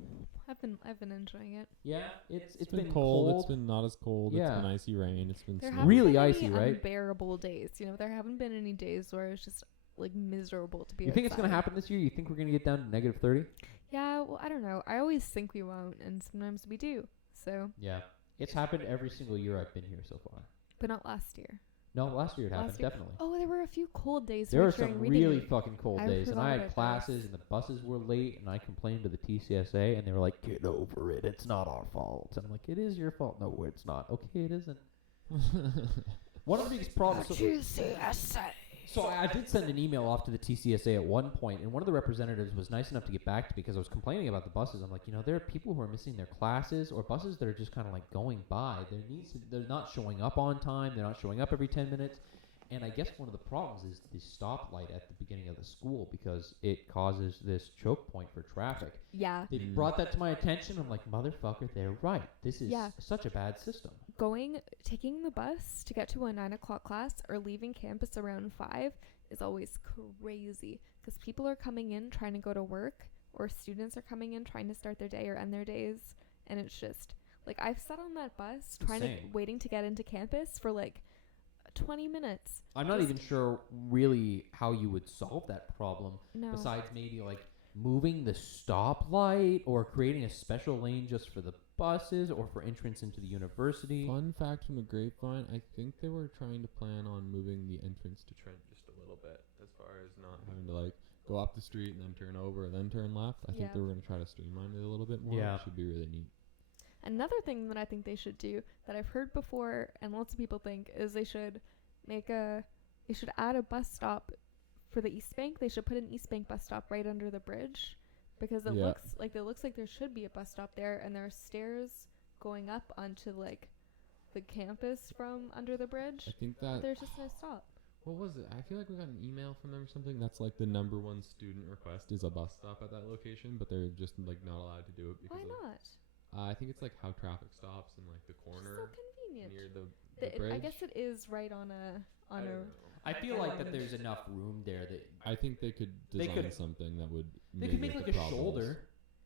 I've been enjoying it. Yeah, it's been cold. It's been not as cold. Yeah. It's been icy rain. It's been There snow. haven't Really been icy, any right? unbearable days. There haven't been any days where it's just like miserable to be. You think it's gonna outside. happen this year? You think we're gonna get down to negative 30? Yeah, well, I don't know. I always think we won't, and sometimes we do. So, Yeah, it's happened every single year I've been here so far. but not last year. No, last year it happened, Last year- definitely. Oh, there were a few cold days. There were right during some reading really week. fucking cold I days, and forgot I had about classes, those. and the buses were late, and I complained to the TCSA, and they were like, "Get over it. It's not our fault." And I'm like, "It is your fault." No, it's not. Okay, it isn't. One of the biggest problems. So I did send an email off to the TCSA at one point, and one of the representatives was nice enough to get back to me because I was complaining about the buses. I'm like, there are people who are missing their classes, or buses that are just kind of like going by. They're not showing up on time. They're not showing up every 10 minutes. And I guess one of the problems is the stoplight at the beginning of the school because it causes this choke point for traffic. Yeah. They brought that to my attention. I'm like, motherfucker, they're right. This is Yeah. such a bad system. Taking the bus to get to a 9 o'clock class or leaving campus around 5 is always crazy because people are coming in trying to go to work, or students are coming in trying to start their day or end their days, and it's just like I've sat on that bus waiting to get into campus for like 20 minutes. I'm not even sure really how you would solve that problem besides maybe like moving the stoplight or creating a special lane just for the buses or for entrance into the university. Fun fact from the grapevine, I think they were trying to plan on moving the entrance to Trent just a little bit, as far as not having to like go up the street and then turn over and then turn left. I think they were going to try to streamline it a little bit more. Yeah. It should be really neat. Another thing that I think they should do that I've heard before and lots of people think is they should add a bus stop for the East Bank. They should put an East Bank bus stop right under the bridge because it looks like there should be a bus stop there, and there are stairs going up onto like the campus from under the bridge. I think that there's just no stop. What was it? I feel like we got an email from them or something. That's like the number one student request is a bus stop at that location, but they're just like not allowed to do it because why not? I think it's like how traffic stops in like the corner so convenient near the I bridge. guess it is right on a I feel like that there's enough room there that I think they could design something that would they could make like a shoulder,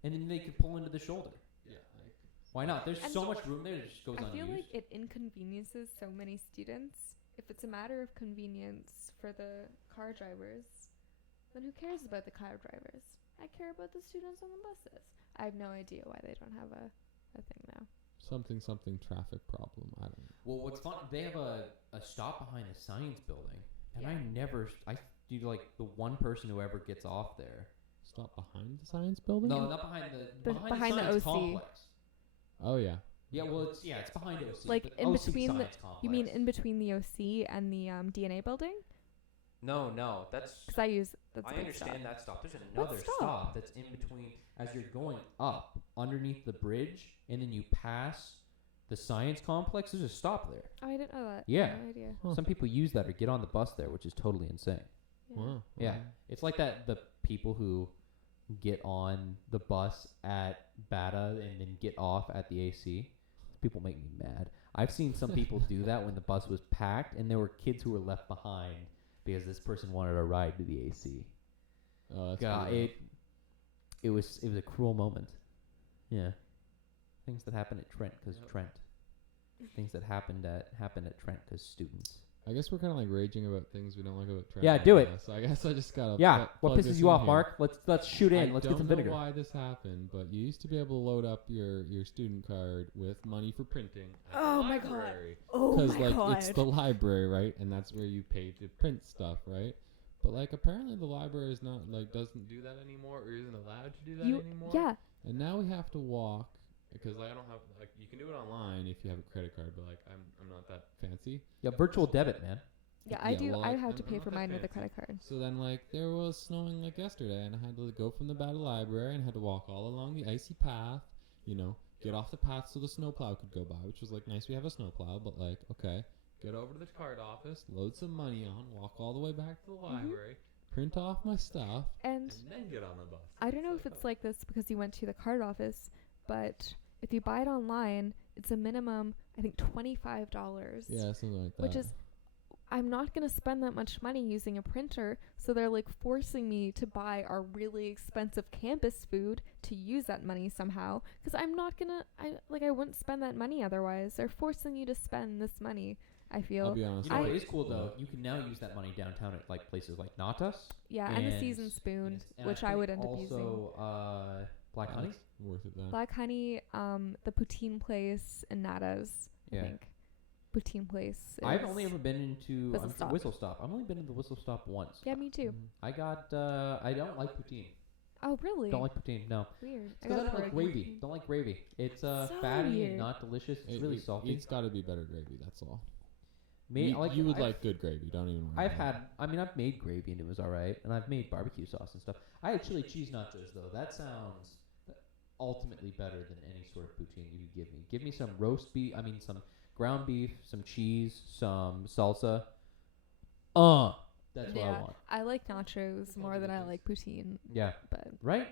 and then they could pull into the shoulder. Yeah, like, why not? There's so much room there that just goes unused. I feel like it inconveniences so many students. If it's a matter of convenience for the car drivers, then who cares about the car drivers? I care about the students on the buses. I have no idea why they don't have a thing now. Something traffic problem. I don't know. Well, what's fun, they have a stop behind the science building, and I do like the one person who ever gets off there. Stop behind the science building? No, not behind behind the OC complex. Oh yeah. Yeah, well, it's behind OC. Like in OC between the, complex. you mean in between the OC and the DNA building? No, that's. Because I understand that stop. There's another stop that's in between as you're going up underneath the bridge, and then you pass the science complex. There's a stop there. Oh, I didn't know that. Yeah. No idea. Huh. Some people use that or get on the bus there, which is totally insane. Yeah. Wow. Yeah, it's like that. The people who get on the bus at Bata and then get off at the AC. People make me mad. I've seen some people do that when the bus was packed, and there were kids who were left behind because this person wanted a ride to the AC. Oh, that's God, pretty rough. it was a cruel moment. Yeah, things that happen at Trent because Trent. Things that happen at Trent because students. I guess we're kind of like raging about things we don't like about Trent. Yeah, do it. So I guess I just gotta. What pisses you off, Mark? Let's shoot in. Let's get some vinegar. I don't know why this happened, but you used to be able to load up your student card with money for printing. At Oh the my library. god! Oh my like god! It's the library, right? And that's where you pay to print stuff, right? But like apparently the library is not like doesn't do that anymore or isn't allowed to do that anymore. Yeah. And now we have to walk because I don't have like you can do it online if you have a credit card, but like I'm not that fancy. Yeah, virtual debit, man. Yeah, I do. Well, I have to I'm pay not for that mine with a fancy. credit card. So then, like, there was snowing like yesterday, and I had to go from the Battle Library and had to walk all along the icy path, get off the path so the snowplow could go by, which was like nice. We have a snowplow, but like, okay, get over to the card office, load some money on, walk all the way back to the library, print off my stuff, and then get on the bus. I don't know if it's like this because you went to the card office, but if you buy it online, it's a minimum, I think, $25. Yeah, something like that. Which is, I'm not going to spend that much money using a printer, so they're like forcing me to buy our really expensive campus food to use that money somehow, because I'm not going to, I wouldn't spend that money otherwise. They're forcing you to spend this money, I feel. I'll be honest. You know what is cool though? You can now use that money downtown at like places like Natas. Yeah, and the Seasoned Spoon, which I would end up using. Also, Black Honey. Worth it then. Black Honey, the poutine place in Natas, I think. Poutine place. I've only ever been into Whistle Stop. I've only been in the Whistle Stop once. Yeah, me too. I don't like poutine. Oh, really? Don't like poutine, no. Weird. Because I don't like gravy. Don't like gravy. It's fatty weird. and not delicious. It's really salty. It's got to be better gravy, that's all. You would like good gravy, don't even worry. I've made gravy and it was alright, and I've made barbecue sauce and stuff. I had chili cheese nachos though. That sounds ultimately better than any sort of poutine you could give me. Give me some some ground beef, some cheese, some salsa. That's what I want. I like nachos more than I like poutine, Yeah. but Right?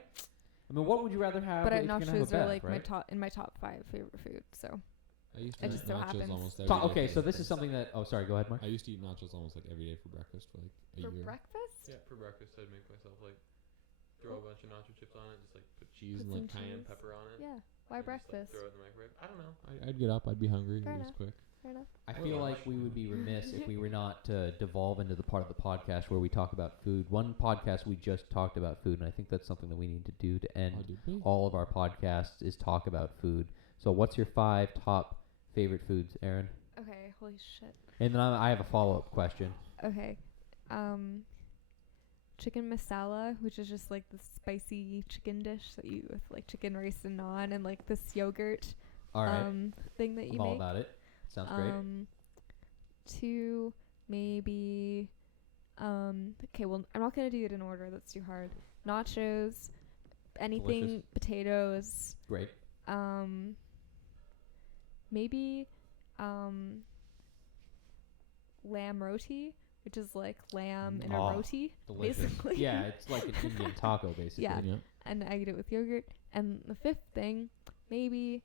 I mean, what would you rather have? but if you're gonna have a nachos are bet, like right? my top 5 favorite food. So I used It to just eat so nachos happens. almost every day. Okay, for so this is breakfast. something that. Oh, sorry. Go ahead, Mark. I used to eat nachos almost like every day for breakfast for like a for year. breakfast, Yeah, for breakfast I'd make myself like throw a bunch of nacho chips on it, just like put cheese Put and like some cayenne cheese. pepper on it. yeah. Why and just, like, breakfast? throw it in the microwave. I don't know. I'd get up. I'd be hungry. Fair It was enough. quick. Fair enough. I feel like we would be remiss if we were not to devolve into the part of the podcast where we talk about food. One podcast we just talked about food, and I think that's something that we need to do to end Oh, did we? all of our podcasts is talk about food. So what's your 5 top favorite foods, Erin? Okay, holy shit. And then I have a follow-up question. Okay, chicken masala, which is just like the spicy chicken dish that you with like chicken, rice, and naan, and like this yogurt All right. thing that you I'm all make. about it. Sounds great. 2, maybe. Okay, well, I'm not gonna do it in order. That's too hard. Nachos, anything, Delicious. potatoes. Great. Maybe, lamb roti, which is like lamb in a Oh, Roti, Delicious. basically. Yeah, it's like an Indian taco, basically. Yeah. Yeah. And I eat it with yogurt. And the 5th thing, maybe,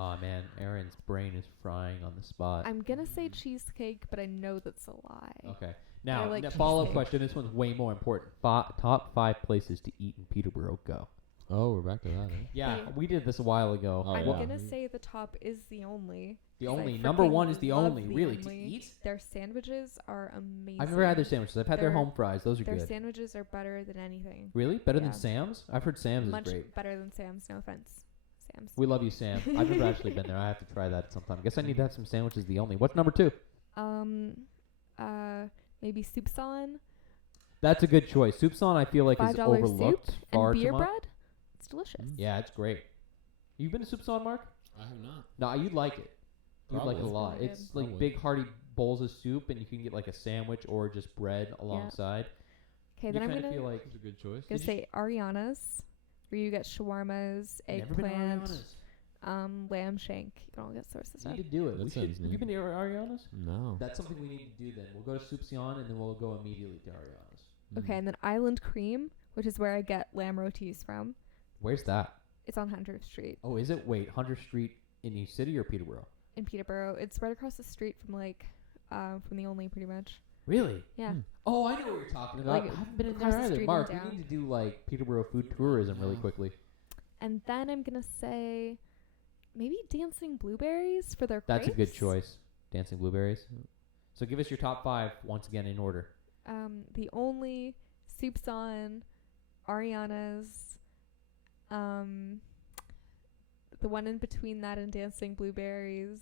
Oh man, Erin's brain is frying on the spot. I'm gonna say cheesecake, but I know that's a lie. Okay. Now, like follow-up cheesecake. question. This one's way more important. Top 5 places to eat in Peterborough. Go. Oh, we're back to that. Eh? Yeah, Wait. we did this a while ago. Oh, I'm yeah. gonna say the top is the only. The 'cause I only number freaking 1 is the love only. the Really, to only. eat? Their sandwiches are amazing. I've never had their sandwiches. I've had their Their- home fries. Those are Their good. sandwiches are better than anything. Really? Better than Yeah. Sam's? I've heard Sam's Much is great. better than Sam's. No offense, Sam's. We love you, Sam. I've never actually been there. I have to try that sometime. Guess I need to have some sandwiches. The only. What's number 2? Maybe soupçon, That's a good choice. Soupçon, I feel like, is $5 overlooked soup, far and beer too much. bread. It's delicious. Yeah, it's great. You been to Soupçon, Mark? I have not. No, you'd like it. You'd like it a Probably. lot. It's really It's good. like Probably. big hearty bowls of soup, and you can get like a sandwich or just bread alongside. Okay, You then I'm kinda gonna feel like That's a good choice. gonna say Ariana's, where you get shawarmas, never been to eggplant, Ariana's. lamb shank. You can all get sorts of stuff. Need to do it. That We should. sounds Have you neat. been to Ariana's? No. That's something we need to do then. We'll go to Soupçon, and then we'll go immediately to Ariana's. Okay, and then Island Cream, which is where I get lamb rotis from. Where's that? It's on 100th Street Oh, is it? Wait, 100th Street in East City or Peterborough? in Peterborough. It's right across the street from from the Only, pretty much. Really? Yeah. Hmm. Oh, I know what you're talking about. Like, I haven't been in across there the either. street Mark, and we down. need to do like Peterborough food tourism really Yeah. quickly. And then I'm gonna say maybe Dancing Blueberries for their That's a good crepes. choice. Dancing Blueberries. So give us your top 5 once again in order. The Only, Soupçon, Ariana's, the one in between that and Dancing Blueberries.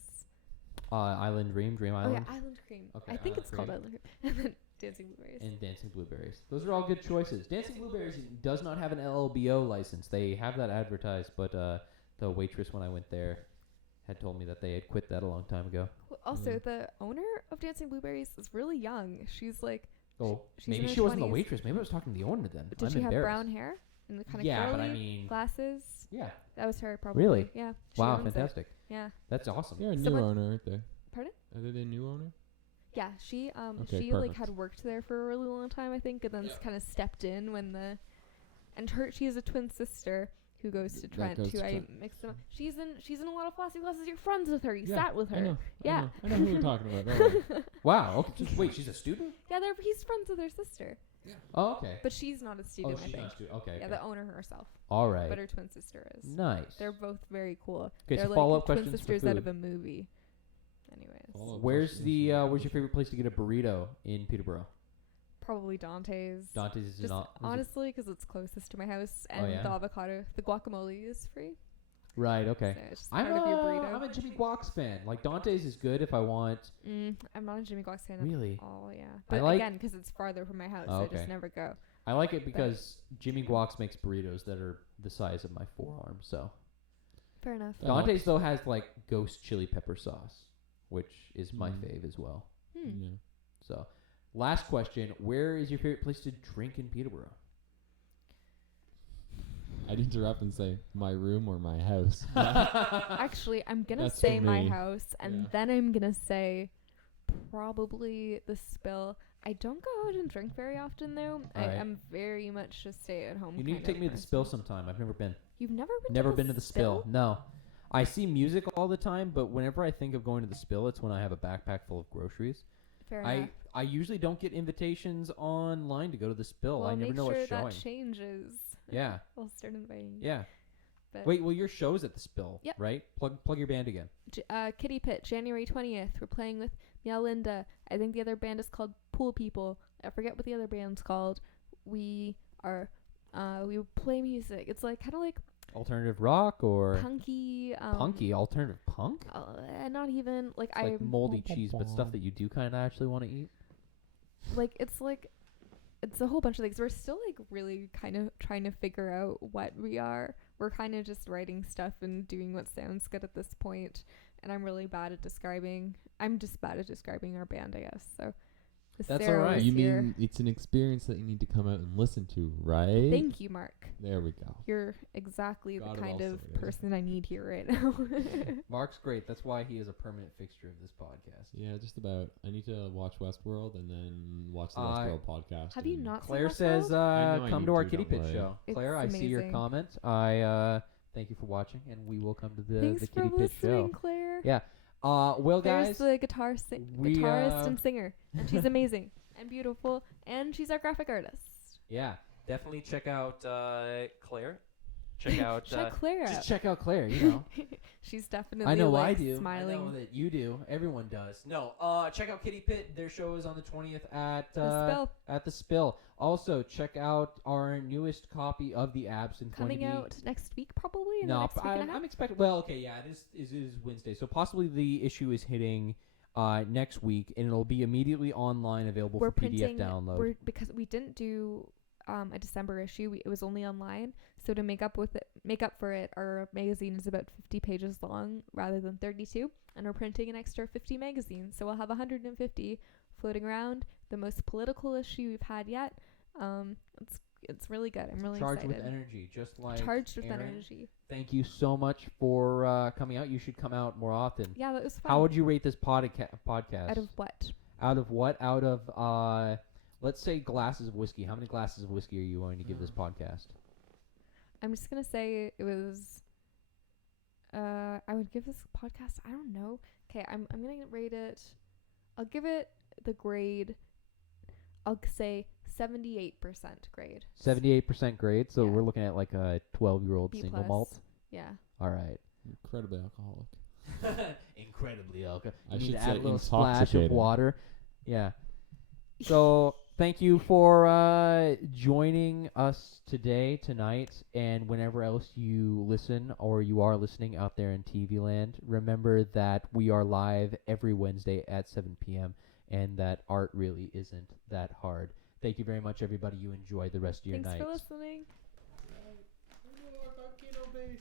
Island Dream Island, Oh yeah, Island Cream. Okay, I think Island it's called Cream. Island Cream. And then Dancing Blueberries. and Dancing Blueberries. Those are all good choices. Dancing Blueberries does not have an LLBO license. They have that advertised, but the waitress when I went there had told me that they had quit that a long time ago. Well, also, the owner of Dancing Blueberries is really young. She's like, Oh, she's in maybe her she wasn't the 20s. waitress. Maybe I was talking to the owner then. Did I'm she have embarrassed. brown hair and the kind of Yeah, curly but I mean, glasses? yeah. That was her, probably. Really? Yeah. She Wow, owns it. fantastic. Yeah. That's awesome. They're a new Someone- owner, aren't they? Pardon? Are they the new owner? Yeah, she Okay, she like perfect. had worked there for a really long time, I think, and then kind of stepped in when she has a twin sister who goes to That Trent, goes who to I Trent. mixed them up. She's in a lot of flossy classes. You're friends with her. You Yeah, sat with her. I know. Yeah. I know who you're talking about. Don't worry. Wow. Okay. Wait, she's a student? Yeah, he's friends with her sister, Oh, okay. but she's not a student. I she's think. not a student. Okay. Yeah, okay. the owner herself, All right. but her twin sister is. Nice. They're both very cool. Okay, They're so like follow-up twin questions for sisters out of food. a movie. Anyways, Follow-up Where's questions. where's your favorite place to get a burrito in Peterborough? probably Dante's. Dante's is Just not. is it- honestly, because it's closest to my house, and yeah? the guacamole is free. Right. Okay. So it's just I'm part of your burrito. I'm a Jimmy Guac's fan. Like Dante's is good if I want. I'm not a Jimmy Guac's fan Really? at all. Yeah, I but like- again, because it's farther from my house, Oh, I okay. just never go. I like it because Jimmy Guac's makes burritos that are the size of my forearm. So Fair enough. That Dante's helps. though has like ghost chili pepper sauce, which is my Mm. fave as well. Yeah. So, last question: where is your favorite place to drink in Peterborough? I'd interrupt and say my room or my house. Actually, I'm gonna That's say for my me. house, and Yeah. then I'm gonna say probably the Spill. I don't go out and drink very often, though. Alright. I'm very much a stay-at-home. You need to kind take of me to the Spill person. sometime. I've never been. You've never been? Never been to the Spill. No. I see music all the time, but whenever I think of going to the Spill, it's when I have a backpack full of groceries. Fair enough. I usually don't get invitations online to go to the Spill. Well, I never make know sure what's showing. that changes. Yeah. I'll start inviting you. Yeah. But Wait, well, your show's at the Spill, Yep. right? Plug your band again. Kitty Pit, January 20th. We're playing with Meow Linda. I think the other band is called Pool People. I forget what the other band's called. We play music. It's like kind of like Alternative rock or punky. punky? Alternative punk? Not even like It's like moldy cheese, but stuff that you do kind of actually want to eat. It's a whole bunch of things. We're still like really kind of trying to figure out what we are. We're kind of just writing stuff and doing what sounds good at this point. And I'm really bad at describing. I'm just bad at describing our band, I guess. So That's Sarah alright. was You here. mean it's an experience that you need to come out and listen to, right? Thank you, Mark. There we go. You're exactly Got the it kind all of sorted. person I need here right now. Mark's great. That's why he is a permanent fixture of this podcast. Yeah, just about. I need to watch Westworld and then watch the I- Westworld podcast. Have you and- not Claire seen says, Westworld? I know I come need to our to, Kitty don't Pit worry. show. It's Claire, I see your amazing. comment. I thank you for watching, and we will come to the Thanks for Kitty Pit listening, show. Claire. Yeah. Well, Claire's guys, the we, guitarist and singer, and she's amazing and beautiful, and she's our graphic artist. yeah, definitely check out Claire. Check out. Check Claire out. Just check out Claire. You know. She's definitely I know I like do. smiling. I know that you do. Everyone does. No. Check out Kitty Pit. Their show is on the 20th at The Spill. at the Spill. Also, check out our newest copy of the Absynthe. Coming going to be out next week, probably. In the No, next week and a half? I'm expecting. Well, okay, yeah, it is Wednesday, so possibly the issue is hitting next week, and it'll be immediately online, available We're for PDF printing. download. Because we didn't do a December issue. It was only online. So to make up for it, our magazine is about 50 pages long rather than 32, and we're printing an extra 50 magazines. So we'll have 150 floating around. The most political issue we've had yet. It's really good. I'm really Charged excited. with energy, just like Charged with Erin. energy. Thank you so much for coming out. You should come out more often. Yeah, that was fun. How would you rate this podcast? Out of what? Out of what? Out of let's say glasses of whiskey. How many glasses of whiskey are you going to give this podcast? I'm just gonna say it was. I would give this podcast. I don't know. Okay, I'm gonna rate it. I'll give it the grade. I'll say 78% grade. 78% grade. So Yeah. we're looking at like a 12-year-old B single plus. malt. Yeah. All right. Incredibly alcoholic. Incredibly alcoholic. I You need should to add say a little splash of intoxicating. water. Yeah. So thank you for joining us tonight, and whenever else you listen or you are listening out there in TV land, remember that we are live every Wednesday at 7 p.m. and that art really isn't that hard. Thank you very much, everybody. You enjoy the rest of your Thanks night. for listening. Volcano base.